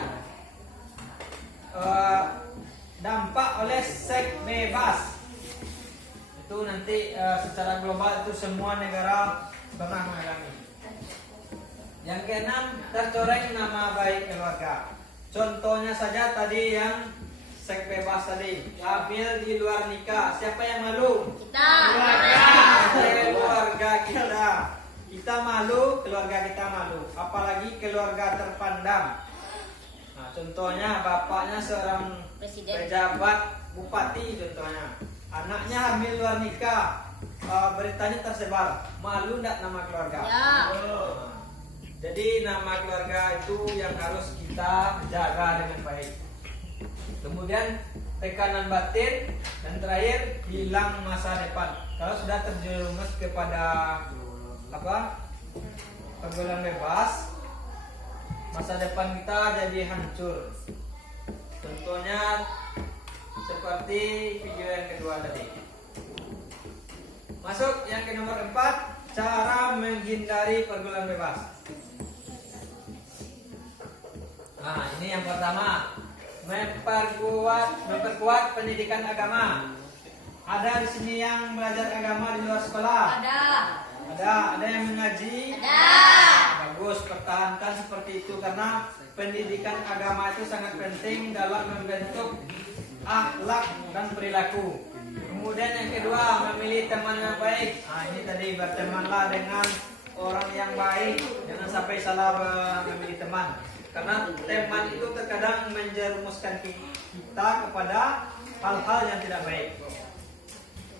dampak oleh seks bebas. Itu nanti secara global itu semua negara pernah mengalami. Yang keenam, tercoreng nama baik keluarga. Contohnya saja tadi yang seks bebas tadi, hamil di luar nikah. Siapa yang malu? Kita. Keluarga kita. Kita malu, keluarga kita malu. Apalagi keluarga terpandang. Nah, contohnya bapaknya seorang Presiden. pejabat bupati contohnya. Anaknya hamil luar nikah. Beritanya tersebar. Malu enggak nama keluarga? Ya. Nah, jadi nama keluarga itu yang harus kita jaga dengan baik. Kemudian tekanan batin dan terakhir hilang masa depan. Kalau sudah terjerumus kepada pergaulan bebas, masa depan kita jadi hancur. Contohnya seperti video yang kedua tadi. Masuk yang ke nomor 4, cara menghindari pergaulan bebas. Nah, ini yang pertama, memperkuat pendidikan agama. Ada di sini yang belajar agama di luar sekolah? Ada yang mengaji? Bagus, pertahankan seperti itu karena pendidikan agama itu sangat penting dalam membentuk akhlak dan perilaku. Kemudian yang kedua, memilih teman yang baik. Nah, ini tadi bertemanlah dengan orang yang baik, jangan sampai salah memilih teman. Karena teman itu terkadang menjerumuskan kita kepada hal-hal yang tidak baik.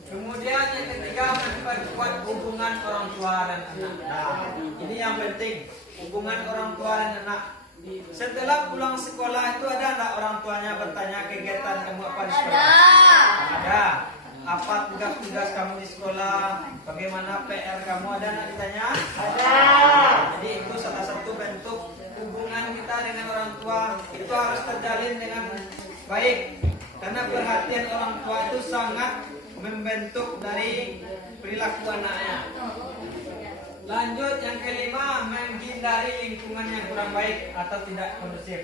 Kemudian yang ketiga, memperkuat hubungan orang tua dan anak. Nah, ini yang penting, hubungan orang tua dan anak. Setelah pulang sekolah itu ada enggak orang tuanya bertanya kegiatan kamu apa di sekolah? Ada. Apa tugas-tugas kamu di sekolah? Bagaimana PR kamu, ada enggak ditanya? Ada. Jadi itu salah satu bentuk hubungan kita dengan orang tua itu harus terjalin dengan baik. Karena perhatian orang tua itu sangat membentuk dari perilaku anaknya. Lanjut yang kelima, menghindari lingkungan yang kurang baik atau tidak kondusif.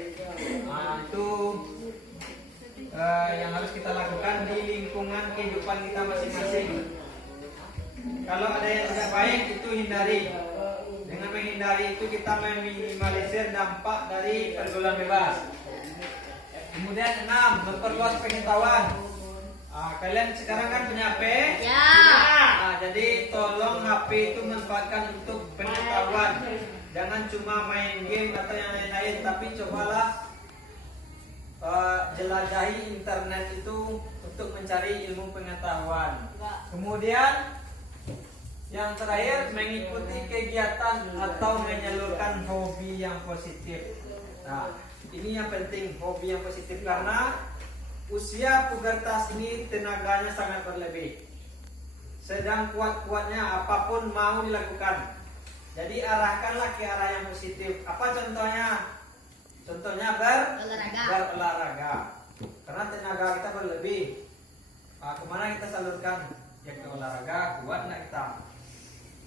Nah, itu yang harus kita lakukan di lingkungan kehidupan kita masing-masing. Kalau ada yang tidak baik itu hindari. Dengan menghindari itu kita meminimalisir dampak dari pergaulan bebas. Kemudian 6, memperluas pengetahuan. Kalian sekarang kan punya HP? Ya. Jadi tolong HP itu manfaatkan untuk pengetahuan. Jangan cuma main game atau yang lain-lain, tapi cobalah jelajahi internet itu untuk mencari ilmu pengetahuan. Kemudian yang terakhir, mengikuti kegiatan atau menyalurkan hobi yang positif. Nah, ini yang penting, hobi yang positif, karena usia pubertas ini tenaganya sangat berlebih. Sedang kuat-kuatnya apapun mau dilakukan. Jadi arahkanlah ke arah yang positif. Apa contohnya? Contohnya berolahraga. Karena tenaga kita berlebih. Kemana kita salurkan? Ya ke olahraga, kuat nggak kita?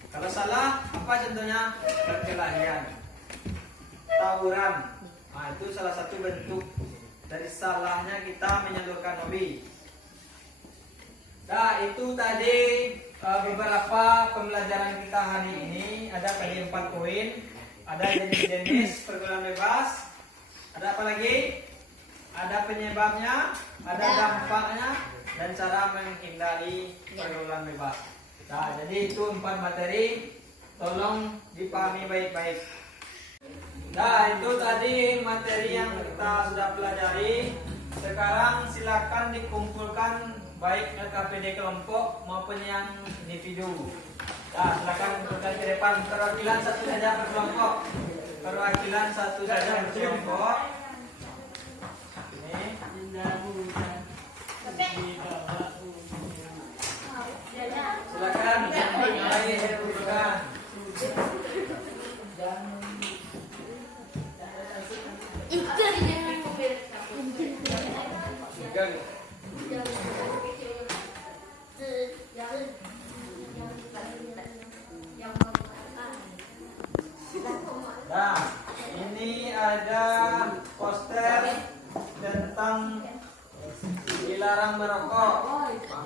Kalau salah, apa contohnya? Perkelahian, tawuran. Nah, itu salah satu bentuk dari salahnya kita menyalurkan hobi. Nah, itu tadi beberapa pembelajaran kita hari ini. Ada tadi 4 poin. Ada jenis-jenis pergaulan bebas. Ada apa lagi? Ada penyebabnya, ada dampaknya, dan cara menghindari pergaulan bebas. Nah, jadi itu 4 materi. Tolong dipahami baik-baik. Nah, itu tadi materi yang kita sudah pelajari. Sekarang silakan dikumpulkan baik LKPD kelompok maupun yang individu. Nah, silakan kumpulkan ke depan. Perwakilan satu saja per kelompok. Perwakilan satu saja per kelompok. Ini. Silakan. Mari kumpulkan. Nah, ini ada poster tentang dilarang merokok,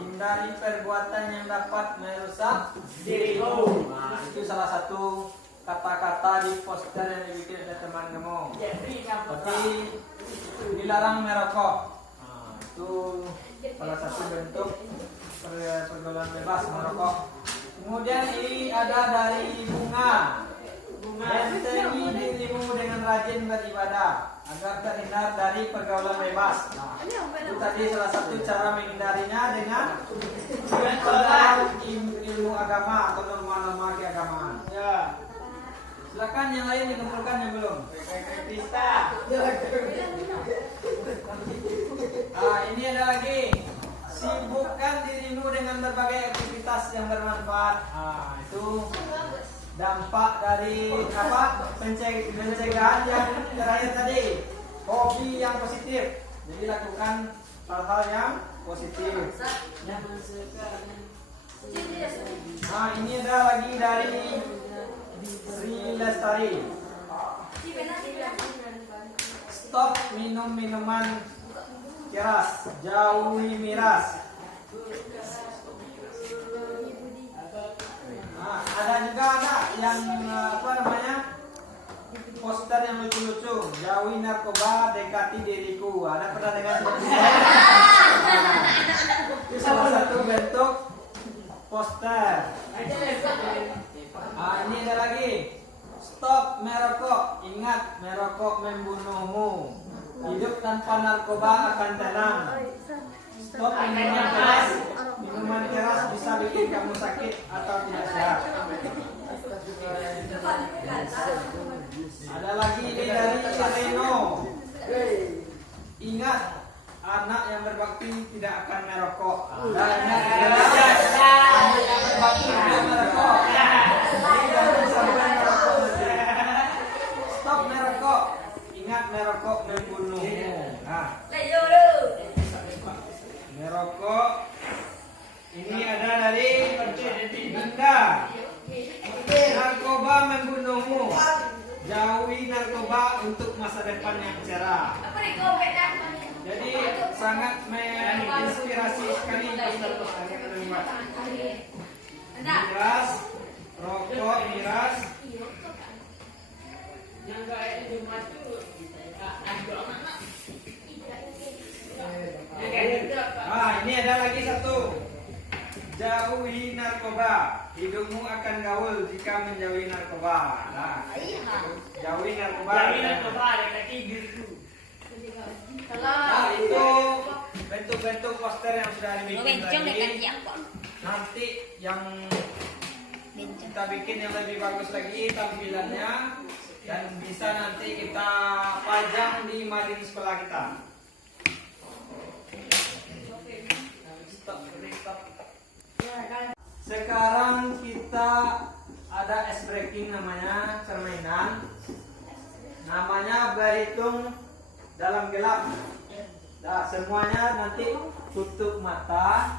hindari perbuatan yang dapat merusak dirimu. Nah, itu salah satu kata-kata di poster yang dibikin oleh teman kamu. Tapi dilarang merokok. Nah, itu salah satu bentuk pergaulan bebas merokok. Kemudian ini ada dari bunga. Bentengi dirimu dengan rajin beribadah agar terhindar dari pergaulan bebas. Nah, itu tadi salah satu cara menghindarinya dengan belajar ilmu agama atau norma-norma keagamaan. Ya. Silakan yang lain dikumpulkan yang belum. Krista. Ini ada lagi. Sibukkan dirimu dengan berbagai aktivitas yang bermanfaat. Itu dampak dari apa? Pencegahan yang terakhir tadi. Hobi yang positif. Jadi lakukan hal-hal yang positif. Ini ada lagi dari Sri Lestari. Stop minum minuman keras, jauhi miras. Ada juga yang apa namanya, poster yang lucu-lucu. Jauhi narkoba, dekati diriku. Ada pernah dengar seperti itu? Itu salah satu bentuk poster. Ini ada lagi. Stop merokok. Ingat, merokok membunuhmu. Hidup tanpa narkoba akan tenang. Stop minuman keras. Minuman keras bisa bikin kamu sakit atau tidak sehat. Ada lagi ini dari Reno. Ingat, anak yang berbakti tidak akan merokok. Anak yang berbakti tidak merokok. Jangan sampai merokok. Stop merokok. Ingat, merokok membunuhmu. Merokok. Ini ada dari Dinda. Narkoba membunuhmu. Jauhi narkoba untuk masa depan yang cerah. Jadi sangat menginspirasi sekali poster-poster yang terlibat. Miras, rokok, miras. Ini ada lagi satu. Jauhi narkoba. Hidupmu akan gaul jika menjauhi narkoba. Jauhi narkoba. Itu bentuk-bentuk poster yang sudah dibikin lagi. Nanti yang kita bikin yang lebih bagus lagi tampilannya, dan bisa nanti kita pajang di mading sekolah kita. Sekarang kita ada ice breaking, namanya permainan. Namanya berhitung dalam gelap. Nah, semuanya nanti tutup mata.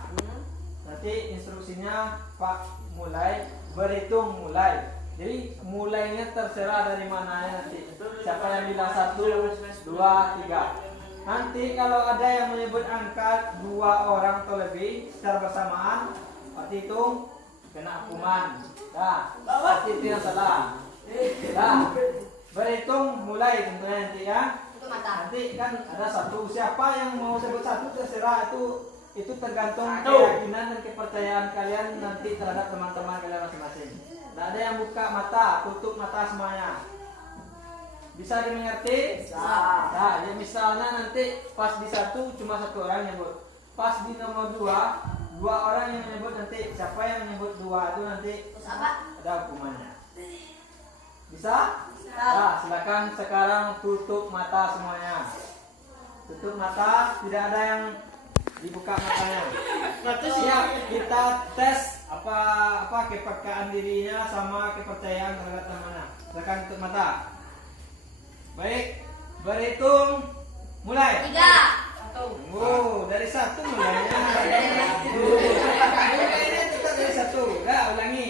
Nanti instruksinya Pak mulai berhitung mulai. Jadi mulainya terserah dari mana nanti. Siapa yang bilang 1, 2, 3. Nanti kalau ada yang menyebut angka 2 orang atau lebih secara bersamaan, berarti itu kena hukuman. Berarti itu yang salah. Berhitung mulai tentunya nanti ya. Nanti kan ada 1. Siapa yang mau sebut 1 terserah, itu tergantung keyakinan dan kepercayaan kalian nanti terhadap teman-teman kalian masing-masing. Tidak ada yang buka mata, tutup mata semuanya. Bisa dimengerti? Nah, ya misalnya nanti pas di 1 cuma 1 orang nyebut. Pas di nomor 2 orang yang menyebut, nanti siapa yang menyebut 2 itu nanti ada hukumannya. Bisa? Nah, silakan sekarang tutup mata semuanya. Tutup mata, tidak ada yang dibuka matanya. Siap, kita tes apa kepekaan dirinya sama kepercayaan terhadap temannya. Silakan tutup mata. Baik, berhitung mulai. 3. Dari 1 mulainya. Mulainya tetap dari 1. Ulangi.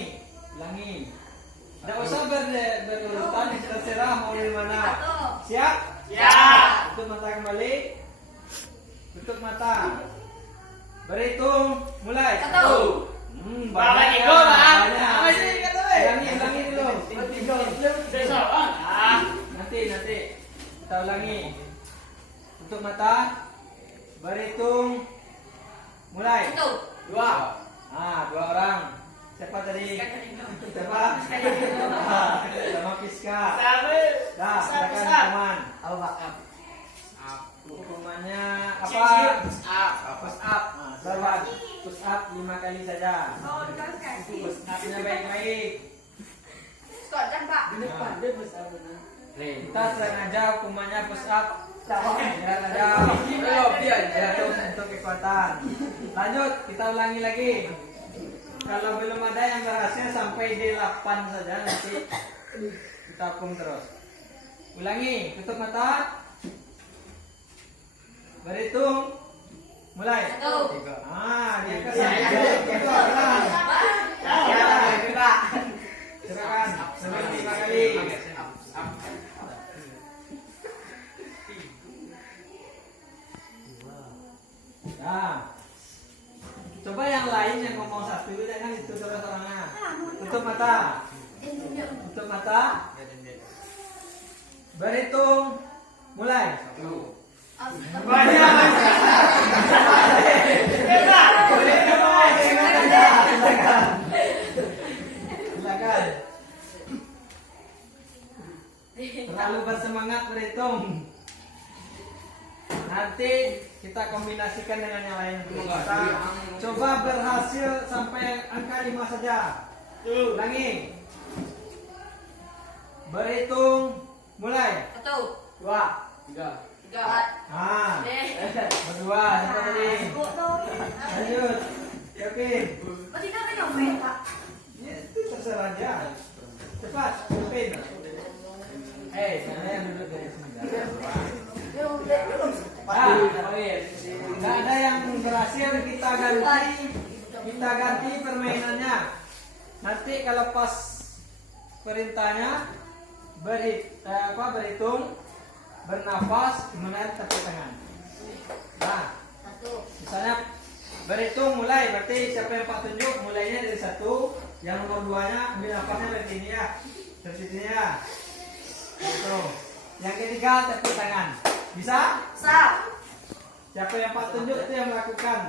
Tidak usah berurutan, terserah mau dari mana. Siap? Tutup mata kembali. Tutup mata. Berhitung, mulai. 1. Lagi Banyak. go, Pak. Banyak. Apa sih, kata, weh? Ulangi dulu. Besok. Nanti. Kita ulangi. Tutup mata. Berhitung. Mulai. 1. 2. Dua orang. Siapa tadi? Siapa? Sama Piska. Dah, silakan teman. Hukumannya apa? Push up. Sarwan. Push up 5 kali saja. Oh, terus kaki. Push up-nya baik-baik. Squat kan, Pak? Kita sengaja hukumannya push up. Biar ada untuk kekuatan. Lanjut, kita ulangi lagi. Kalau belum ada yang berhasil sampai di 8 saja nanti kita hukum terus. Ulangi, tutup mata. Berhitung. Mulai. 1. Dia ke sana. Silakan. Sampai 5 kali. Nah, coba yang lain yang ngomong satu jangan itu terus orangnya. Tutup mata. Tutup mata. Berhitung. Mulai. Banyak. Silakan. Terlalu bersemangat berhitung. Nanti kita kombinasikan dengan yang lain. Kita coba berhasil sampai angka 5 saja. Ulangi. Berhitung. Mulai. 1. 2. 3. Berdua. Siapa tadi? Lanjut. Oke. Ya, itu terserah aja. Cepat. Pin. Sana yang duduk dari sini. Nggak ada yang berhasil, kita ganti permainannya. Nanti kalau pas perintahnya berhitung, bernafas, kemudian tepuk tangan. Nah, 1. misalnya berhitung mulai, berarti siapa yang Pak tunjuk mulainya dari 1, yang nomor 2-nya ambil nafasnya dari sini ya, dari sini ya. Gitu. Yang ketiga tepuk tangan. Bisa? Siapa yang Pak tunjuk itu yang melakukan.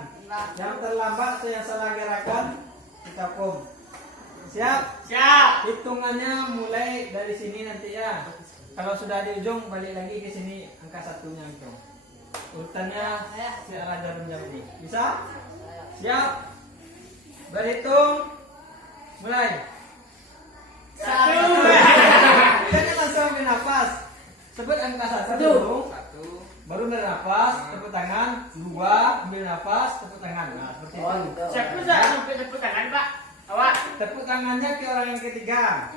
Yang terlambat itu yang salah gerakan kita hukum. Siap? Hitungannya mulai dari sini nanti ya. Kalau sudah di ujung balik lagi ke sini angka 1-nya itu. Urutannya searah jarum jam ini. Bisa? Siap? Berhitung. Mulai. 1. Jangan langsung ambil nafas. Sebut angka 1 dulu. Baru bernafas, tepuk tangan. 2, ambil nafas, tepuk tangan. Nah, seperti itu. Tepuk tangan, Pak. Awak. Tepuk tangannya ke orang yang ketiga.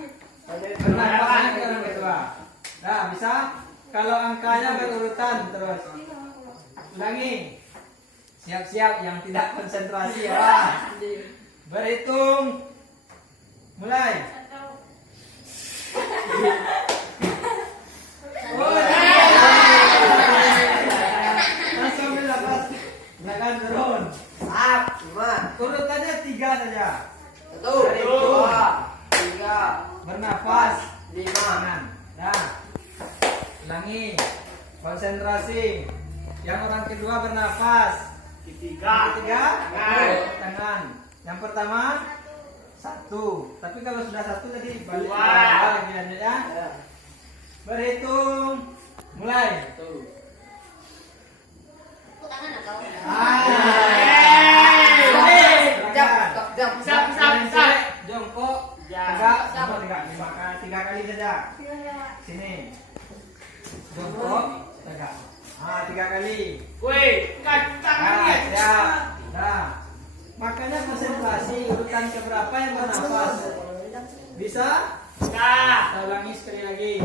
Bernafasnya ke orang kedua. Nah, bisa? Kalau angkanya berurutan terus. Ulangi. Siap-siap yang tidak konsentrasi ya. Berhitung. Mulai. Langsung bernafas. Silakan turun. Urutannya 3 saja. 1, 2, 3. Bernafas. 5. Tangan. Nah. Ulangi. Konsentrasi. Yang orang kedua bernafas. Ketiga. Tangan. Yang pertama 1. Tapi kalau sudah 1 tadi balik ke bawah lagi lanjut ya. Berhitung. Mulai. Tepuk tangan atau? Bisa. Jongkok. Tegak. Tiga kali saja. Sini. Jongkok. Tegak. 3 kali. Woi, tangannya. Siap. Nah. Makanya konsentrasi urutan keberapa yang bernafas. Bisa? Kita ulangi sekali lagi.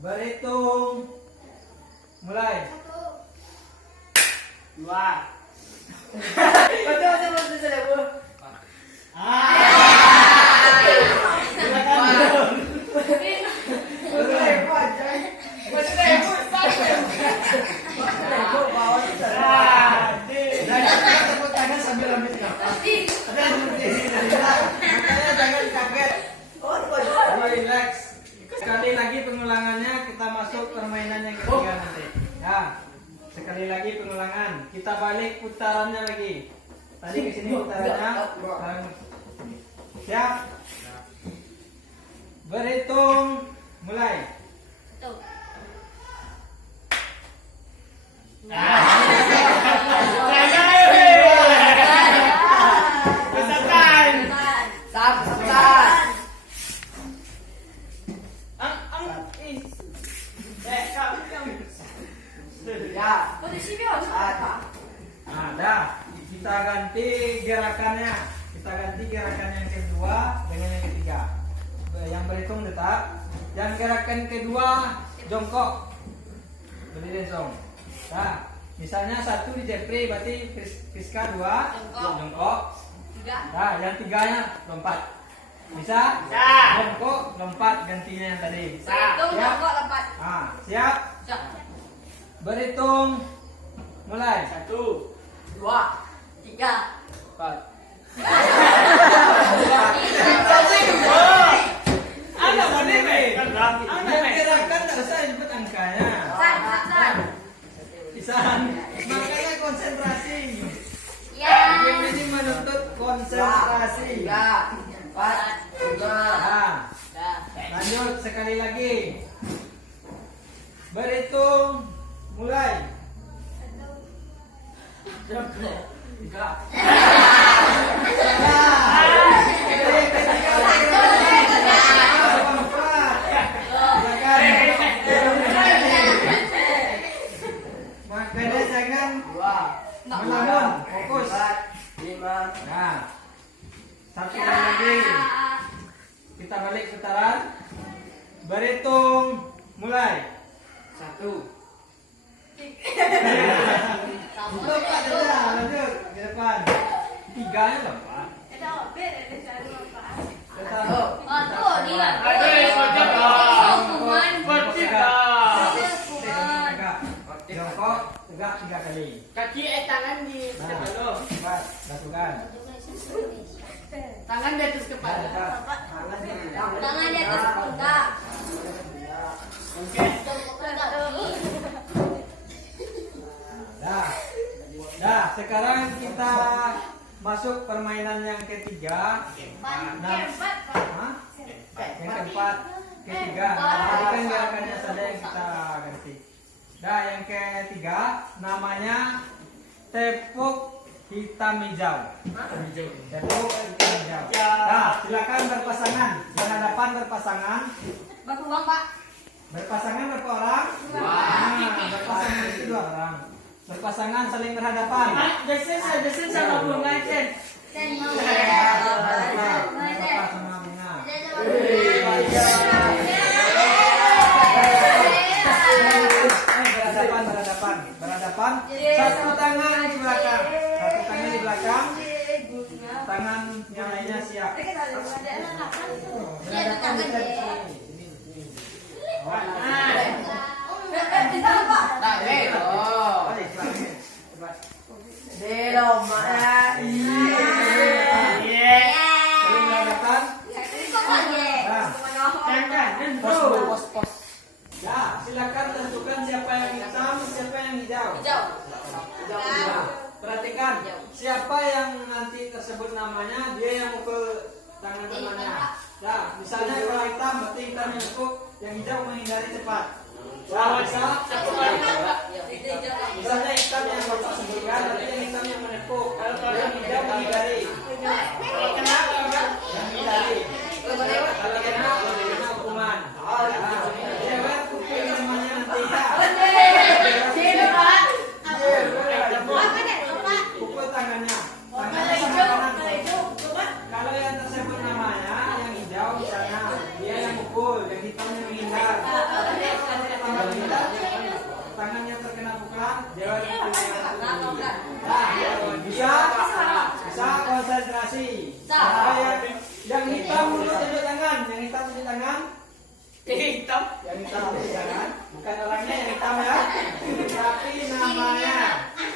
Berhitung. Mulai. 2. Silakan. Sekali lagi pengulangan. Kita balik putarannya lagi. Tadi ke sini putarannya. Sekarang siap? Berhitung mulai. Tuh. Ada. Kita ganti gerakannya. Kita ganti gerakan yang kedua dengan yang ketiga. Yang berhitung tetap. Yang gerakan kedua jongkok. Berdiri song. Nah, misalnya 1 di jepri berarti Priska 2 jongkok. Nah, yang tiganya lompat. Bisa? Jongkok, lompat gantinya yang tadi. Berhitung jongkok lompat. Ah, siap? Berhitung mulai. 1, 2, 3. 4. Ada boleh gerakan tak usah sebut angkanya. Pisan. Makanya konsentrasi. Ya. Game ini menuntut konsentrasi. 3, 4, 5. Nah, lanjut sekali lagi. Berhitung mulai. 3. Makanya jangan melamun, fokus. 5. Nah, satu lagi. Kita balik putaran. Berhitung mulai. 1. Lompat saja, lanjut ke depan. 3-nya lompat. Tetap. Oh, tuh dia. Jongkok, tegak 3 kali. Kaki tangan di sebelum. Cepat, lakukan. Tangan di atas kepala. Tangan di atas pundak. Oke. Dah, sekarang kita masuk permainan yang ketiga. Hah? Yang keempat, ketiga. Tadi kan gerakannya saja yang kita ganti. Nah, yang ketiga namanya tepuk hitam hijau. Tepuk hitam hijau. Nah, silakan berpasangan, berhadapan berpasangan. Baku bang, Pak. Berpasangan berapa orang? Nah, berpasangan itu 2 orang. Berpasangan saling berhadapan. Jason sama bunga, Jen. Bapak sama bunga. Berhadapan. Satu tangan di belakang. Tangan yang lainnya siap. Berhadapan di sini. Pos. Ya, silakan tentukan siapa yang hitam, siapa yang hijau. Nah, perhatikan, siapa yang nanti tersebut namanya, dia yang mukul tangan temannya. Nah, misalnya kalau hitam, berarti hitam yang mukul, yang hijau menghindari cepat. Nah, misalnya hitam yang bapak sebutkan, berarti yang hitam yang menepuk, yang hijau menghindari. Kalau kena, yang menghindari. Kalau kena hukuman. Jangan pukul temannya nanti ya. Pukul tangannya. Tangannya sama kanan. Kalau yang tersebut namanya yang hijau misalnya, dia yang pukul, yang hitam yang menghindar. Tangannya terkena pukulan, jangan pukul. Bisa konsentrasi. Yang hitam tunjuk tangan, yang hitam tunjuk tangan. Hitam. Yang hitam tunjuk tangan, bukan orangnya yang hitam ya, tapi namanya.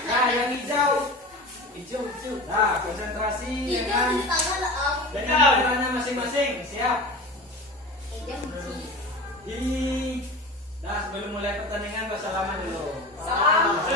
Nah, yang hijau. Nah, konsentrasi dengan caranya masing-masing. Siap. Nah, sebelum mulai pertandingan bersalaman dulu. Salam.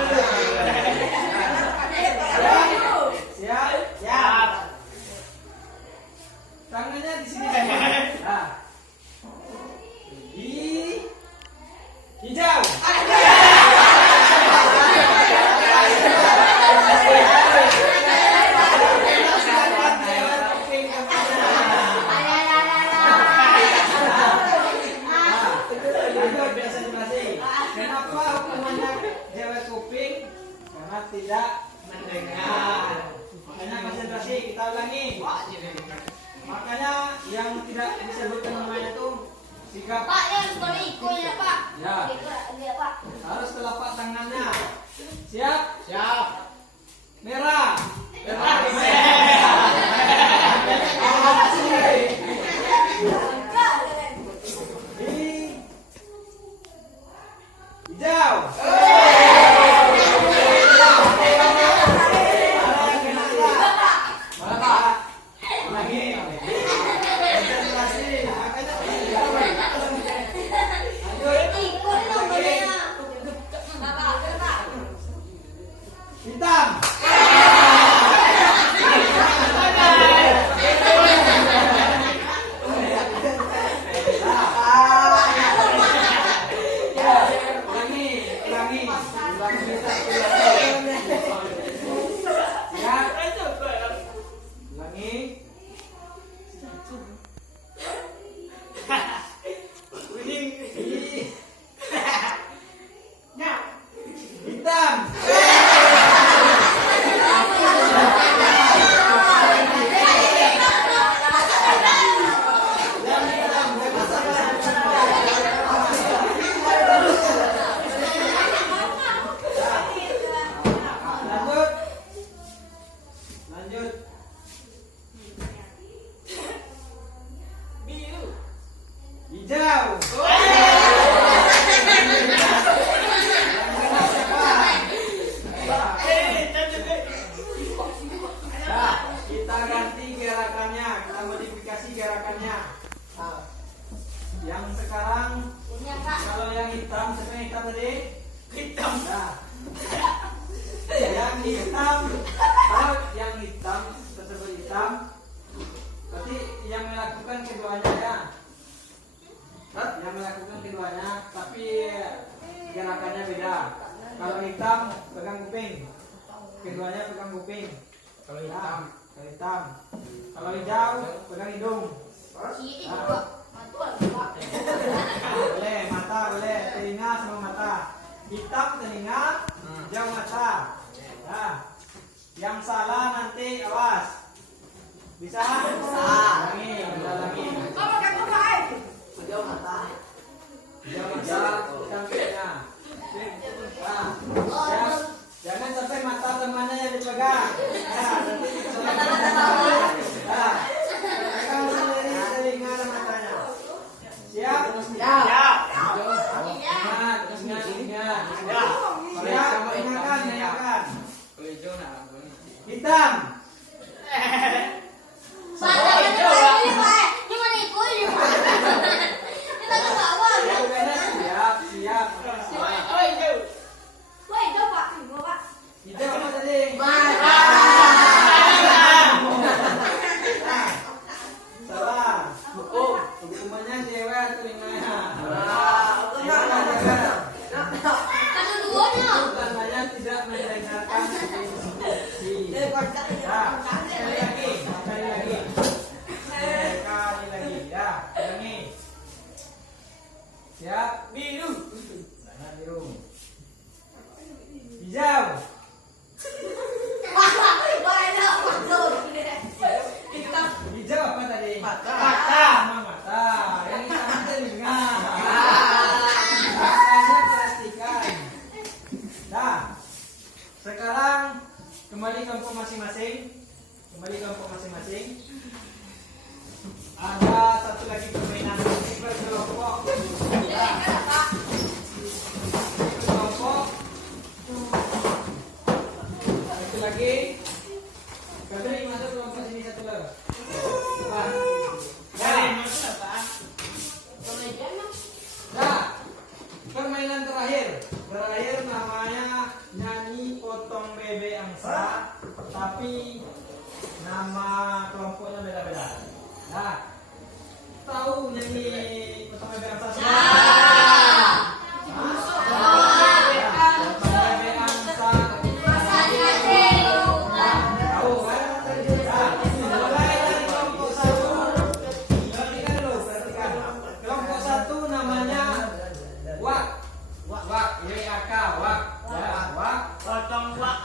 tidak mendengar. Makanya konsentrasi, kita ulangi. Makanya yang tidak disebutkan namanya itu sikap Pak, yang sekolah ikut ya Pak. ya Iya Pak. harus telapak tangannya. Siap? Siap. Merah. Hijau. Hitam. Hitam. Lanjut. Hijau. Nah, kita ganti gerakannya, kita modifikasi gerakannya. Nah, yang sekarang kalau yang hitam, siapa yang hitam tadi? Hitam. Nah, yang hitam, kalau yang hitam tersebut hitam, berarti yang melakukan keduanya ya. Yang melakukan keduanya, tapi gerakannya beda. Kalau hitam pegang kuping, keduanya pegang kuping. Kalau hitam, kalau hijau pegang hidung. Boleh, mata boleh, telinga sama mata. Hitam telinga, hijau mata. Nah, yang salah nanti awas. Bisa? Bisa. Lagi. Hijau mata, hitam telinga. Nah, jangan sampai mata temannya yang dipegang. Nah, nanti pegang sendiri telinga dan matanya. Siap? Siap. Ingat. Siap, ingatkan. Hitam. Siap. Hijau apa tadi? Salah. Hukumannya cewek telinganya. Tandanya tidak mendengarkan instruksi. Sekali lagi. Ya, ulangi. Siap. Biru. Hijau. Hijau apa tadi? Mata. Yang hitam telinga. Makanya perhatikan. Nah, sekarang kembali kelompok masing-masing. Ada satu lagi permainan berkelompok. Satu lagi. Kadri masuk kelompok sini satu lagi. Nah, permainan terakhir namanya nyanyi potong bebek angsa, tapi nama kelompoknya beda-beda. Nah, tahu nyanyi potong bebek angsa semua? Potong wak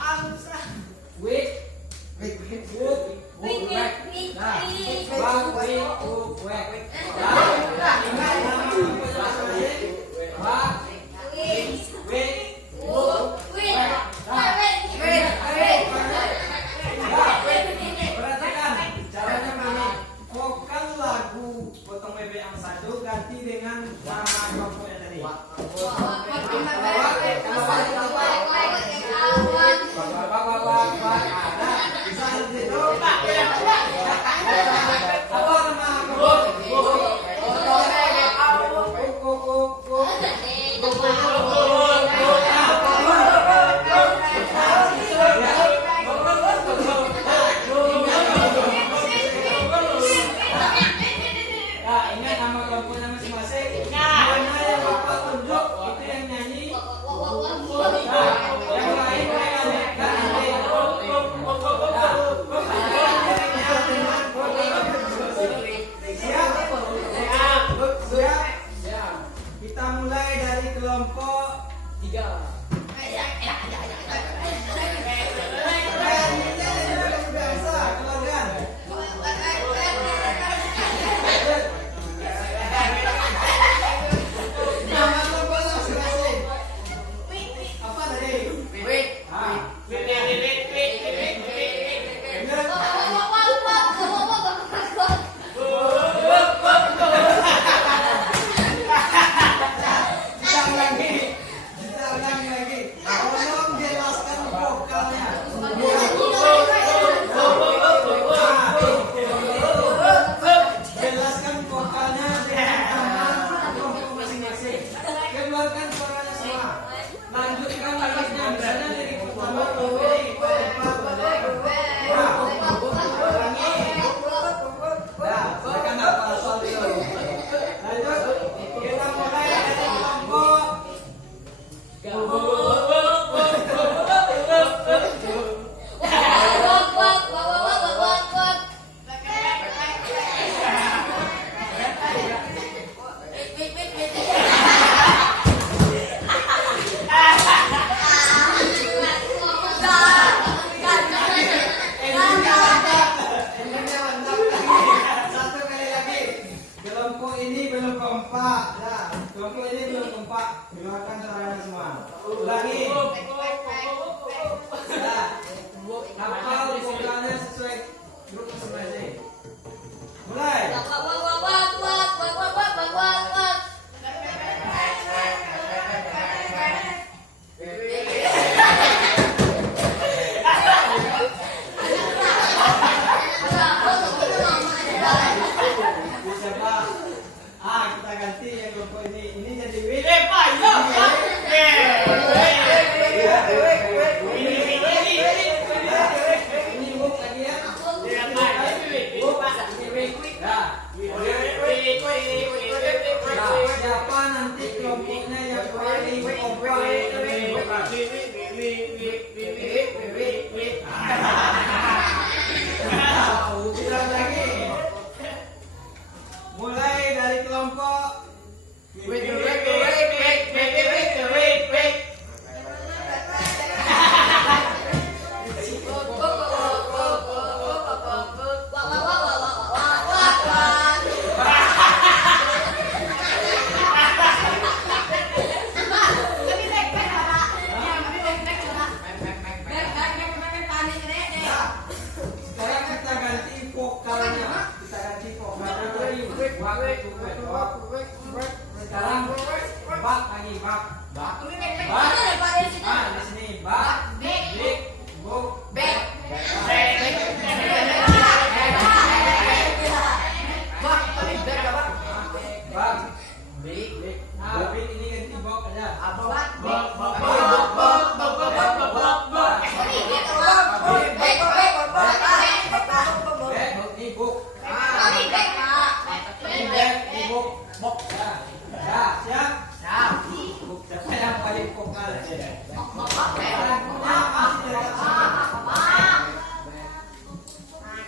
Ini ganti bok aja.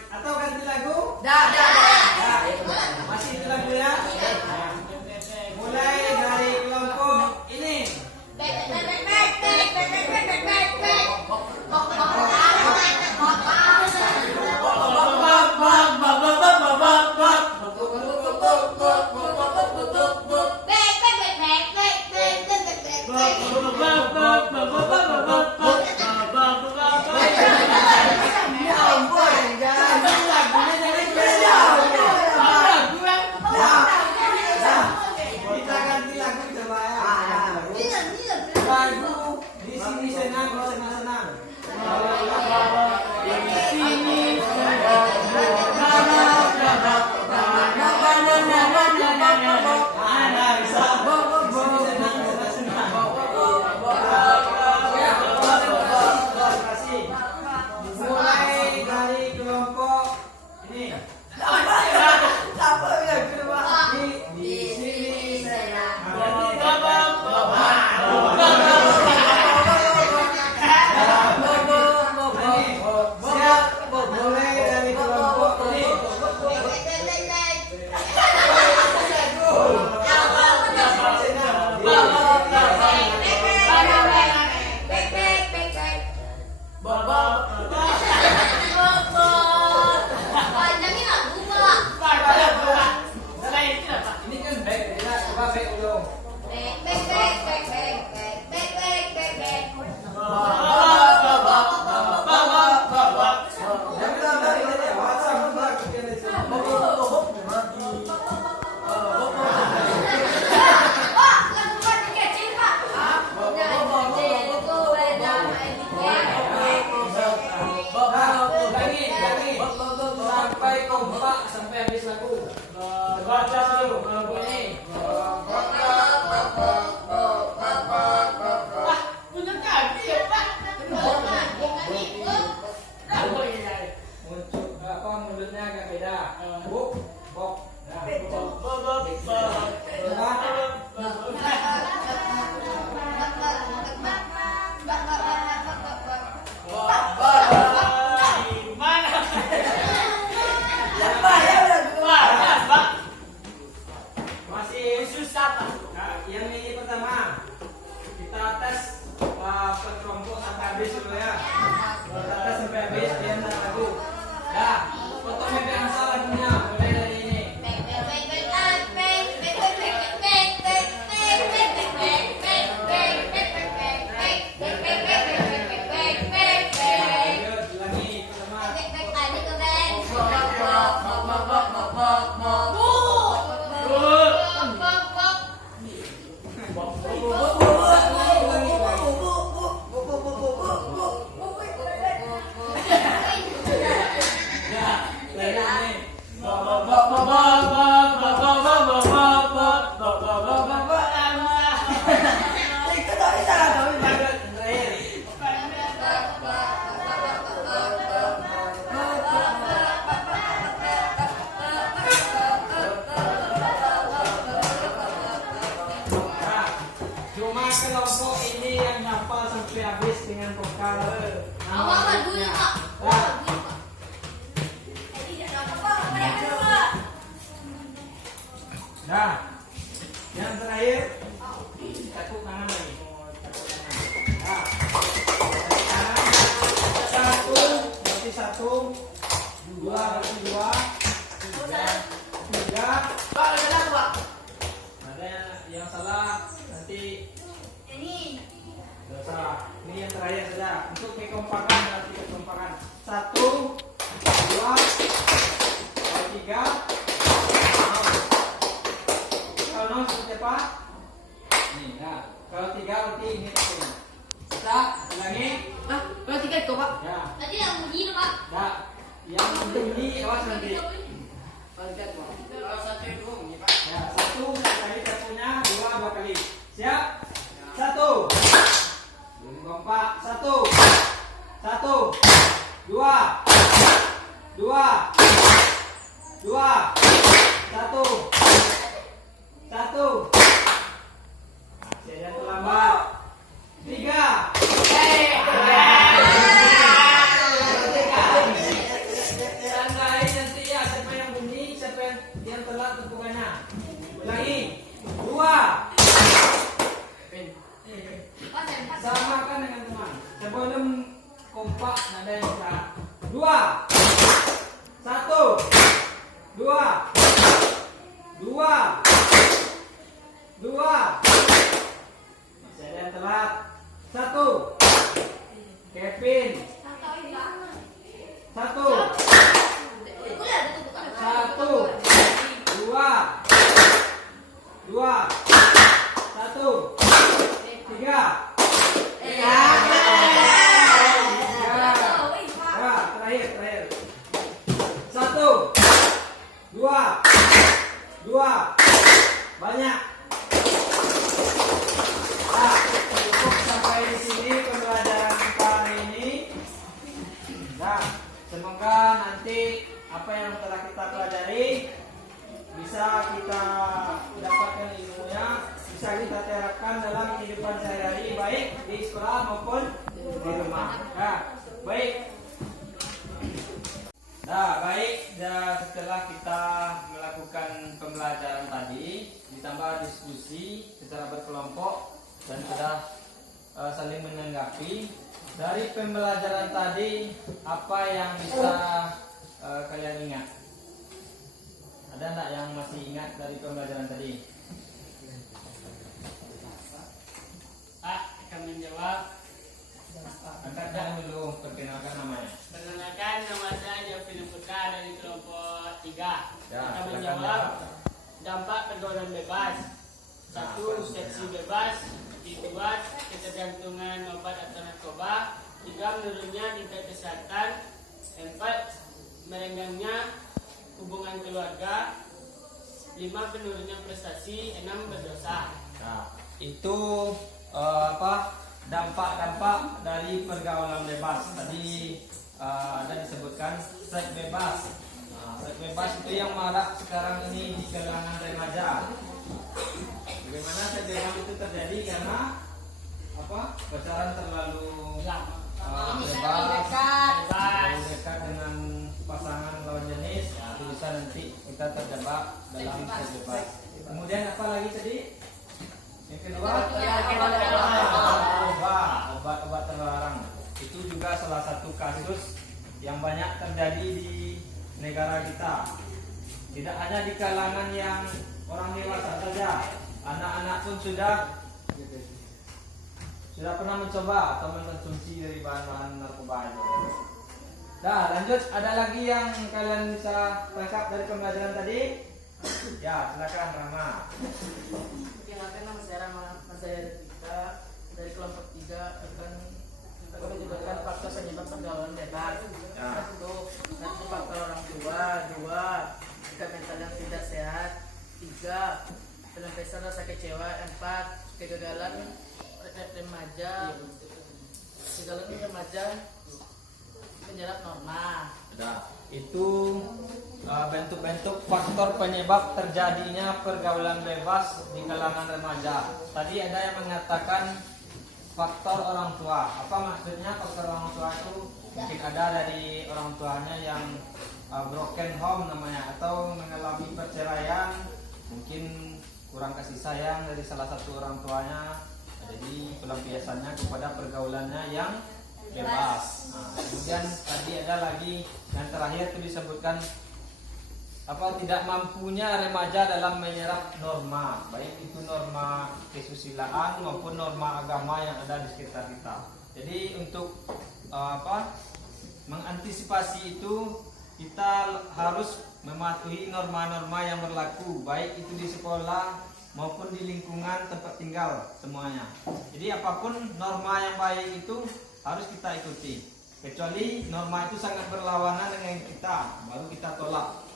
Atau ganti lagu? Masih itu lagu ya? Mulai dari kelompok ini. Kita ganti lagu coba ya. Lagu di sini senang, senang-senang. Mulai dari kelompok ini. Di sini senang. Siap. Mulai dari kelompok ini. Ini kan baik, ya. Coba baik ulung. Sampai kompak, sampai habis lagu. Baca dulu lagu ini. Punya kaki ya, Pak. Muncul apa mulutnya agak beda. Buk, bok. Masih susah, Pak. Nah, yang ini pertama kita tes per kelompok sampai habis dulu ya. Kita tes sampai habis dia ntar lagu. Dah, fotonya yang salah lagunya. Mulai dari ini. Lanjut lagi pertama. Cuma kelompok ini yang hafal sampai habis dengan vokal. Nah, yang terakhir takut tangan lagi. Nah, satu berarti satu, dua berarti dua, tiga. Ada yang salah nanti. Salah. Ini yang terakhir saja. Untuk kekompakan berarti kekompakan. Satu, dua, tiga. Kalau seperti apa? Nih, nah. Kalau tiga berarti ini. Kita ulangi. Kalau tiga itu, Pak. Ya. Tadi yang bunyi itu, Pak. Dah. Yang bunyi awas nanti. Balikan, Pak. Kalau satu itu bunyi, Pak. Ya, satu kali kartunya, dua kali. Siap? Satu. Belum kompak. Satu. Satu. Dua. Dua. Dua. Satu. Satu. Masih ada terlambat. Tiga. Tandai nanti ya siapa yang bunyi, siapa yang telat tentukannya. Ulangi. Dua. Samakan dengan teman. Sebelum kompak nada yang salah. Dua. Satu. Dua. Dua. Dua. Masih ada yang telat. Satu. Kevin. Satu. Satu. Dua. Dua. Satu. Tiga. Ya, terakhir. Satu. Dua. Dua. Banyak. Nah, cukup sampai di sini pembelajaran kita hari ini. Nah, semoga nanti apa yang telah kita pelajari bisa kita dapatkan ilmunya, bisa kita terapkan dalam kehidupan sehari-hari baik di sekolah maupun di rumah. Nah, baik. Nah, baik. Dan setelah kita melakukan pembelajaran tadi, ditambah diskusi secara berkelompok dan sudah saling menanggapi dari pembelajaran tadi, apa yang bisa kalian ingat? Ada enggak yang masih ingat dari pembelajaran tadi? Pak, akan menjawab. Angkat tangan dulu, perkenalkan namanya. Perkenalkan, nama saya Jovin Putra dari kelompok 3. Ya, Akan silakan menjawab jawab. dampak pergaulan bebas. Satu, seksi bebas. Dua, ketergantungan obat atau narkoba. Tiga, menurunnya tingkat kesehatan. Empat, merenggangnya hubungan keluarga. Lima, penurunnya prestasi. Enam, berdosa. Nah, itu dampak-dampak dari pergaulan bebas. Tadi ada disebutkan seks bebas. Nah, seks bebas itu yang marak sekarang ini di kalangan remaja. Bagaimana seks bebas itu terjadi karena pacaran terlalu bebas, terlalu dekat dengan pasangan lawan jenis. Nah, itu bisa nanti kita terjebak dalam seks bebas. Kemudian apa lagi tadi? Yang kedua, obat-obat terlarang. Itu juga salah satu kasus yang banyak terjadi di negara kita. Tidak hanya di kalangan yang orang dewasa saja, anak-anak pun sudah pernah mencoba atau mengkonsumsi dari bahan-bahan narkoba itu. Nah, lanjut, ada lagi yang kalian bisa tangkap dari pembelajaran tadi? Ya, silakan Rama. Perkenalkan, nama saya Rama. Saya kita dari kelompok 3 akan menyebutkan faktor penyebab pergaulan bebas. Ya. Satu faktor orang tua. Dua, sikap mental yang tidak sehat. Tiga, pelampiasan rasa kecewa. Empat, kegagalan remaja. Menyerap norma. Nah, itu bentuk-bentuk faktor penyebab terjadinya pergaulan bebas di kalangan remaja. Tadi ada yang mengatakan faktor orang tua. Apa maksudnya faktor orang tua itu? Mungkin ada dari orang tuanya yang broken home namanya, atau mengalami perceraian, mungkin kurang kasih sayang dari salah satu orang tuanya. Jadi pelampiasannya kepada pergaulannya yang bebas. Nah, kemudian tadi ada lagi yang terakhir itu disebutkan tidak mampunya remaja dalam menyerap norma, baik itu norma kesusilaan maupun norma agama yang ada di sekitar kita. Jadi untuk mengantisipasi itu, kita harus mematuhi norma-norma yang berlaku, baik itu di sekolah maupun di lingkungan tempat tinggal semuanya. Jadi apapun norma yang baik itu harus kita ikuti. Kecuali norma itu sangat berlawanan dengan kita, baru kita tolak.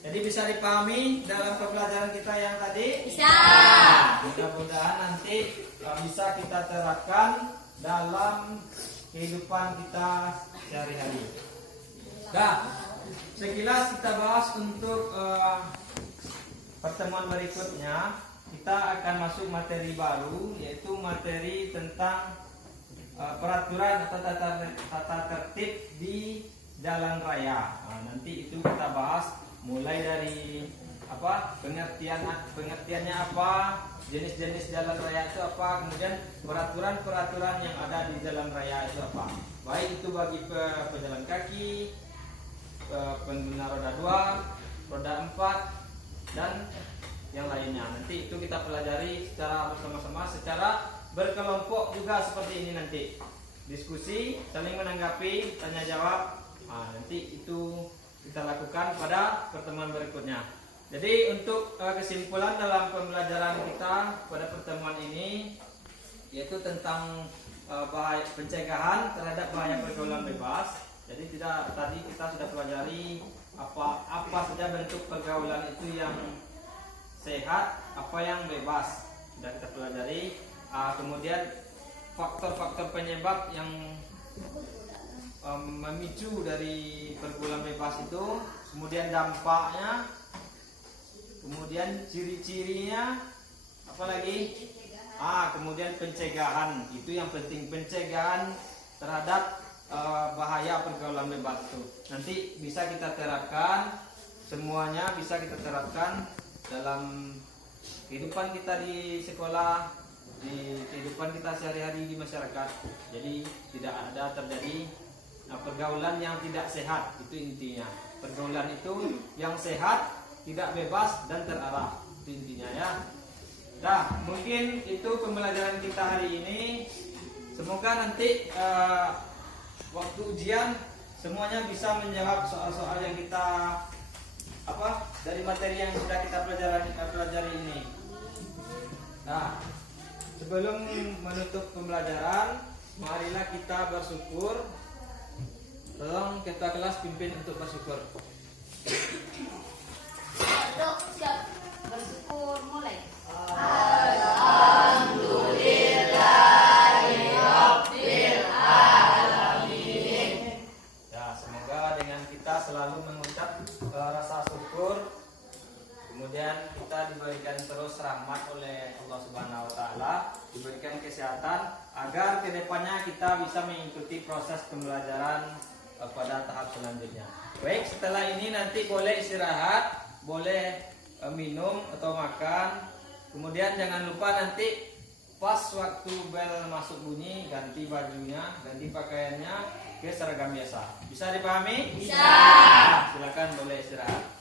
Jadi bisa dipahami dalam pembelajaran kita yang tadi? Bisa. Mudah-mudahan nanti bisa kita terapkan dalam kehidupan kita sehari-hari. Nah, sekilas kita bahas untuk pertemuan berikutnya. Kita akan masuk materi baru, yaitu materi tentang peraturan atau tata tertib di jalan raya. Nah, nanti itu kita bahas mulai dari pengertiannya apa, jenis-jenis jalan raya itu apa, kemudian peraturan-peraturan yang ada di jalan raya itu apa. Baik itu bagi pejalan kaki, pengguna roda 2, roda 4, dan yang lainnya. Nanti itu kita pelajari secara bersama-sama, secara berkelompok juga seperti ini nanti. Diskusi, saling menanggapi, tanya jawab. Nah, nanti itu kita lakukan pada pertemuan berikutnya. Jadi untuk kesimpulan dalam pembelajaran kita pada pertemuan ini, yaitu tentang bahaya pencegahan terhadap bahaya pergaulan bebas. Jadi tadi kita sudah pelajari apa saja bentuk pergaulan itu yang sehat, apa yang bebas sudah kita pelajari. Kemudian faktor-faktor penyebab yang memicu dari pergaulan bebas itu, kemudian dampaknya, kemudian ciri-cirinya, apa lagi? Kemudian pencegahan, itu yang penting, pencegahan terhadap bahaya pergaulan bebas itu. Nanti bisa kita terapkan, semuanya bisa kita terapkan dalam kehidupan kita di sekolah, di kehidupan kita sehari-hari di masyarakat. Jadi tidak ada terjadi pergaulan yang tidak sehat, itu intinya. Pergaulan itu yang sehat, tidak bebas dan terarah, itu intinya ya. Nah, mungkin itu pembelajaran kita hari ini. Semoga nanti waktu ujian semuanya bisa menjawab soal-soal yang kita dari materi yang sudah kita pelajari ini. Nah, sebelum menutup pembelajaran, marilah kita bersyukur. Tolong ketua kelas pimpin untuk bersyukur. Siap. Bersyukur mulai. Ya, semoga dengan kita selalu mengucap rasa syukur, kemudian kita diberikan terus rahmat oleh Allah Subhanahu wa taala, diberikan kesehatan agar kedepannya kita bisa mengikuti proses pembelajaran pada tahap selanjutnya. Baik, setelah ini nanti boleh istirahat, boleh minum atau makan. Kemudian jangan lupa nanti pas waktu bel masuk bunyi, ganti bajunya, ganti pakaiannya ke seragam biasa. Bisa dipahami? Bisa. Nah, silakan boleh istirahat.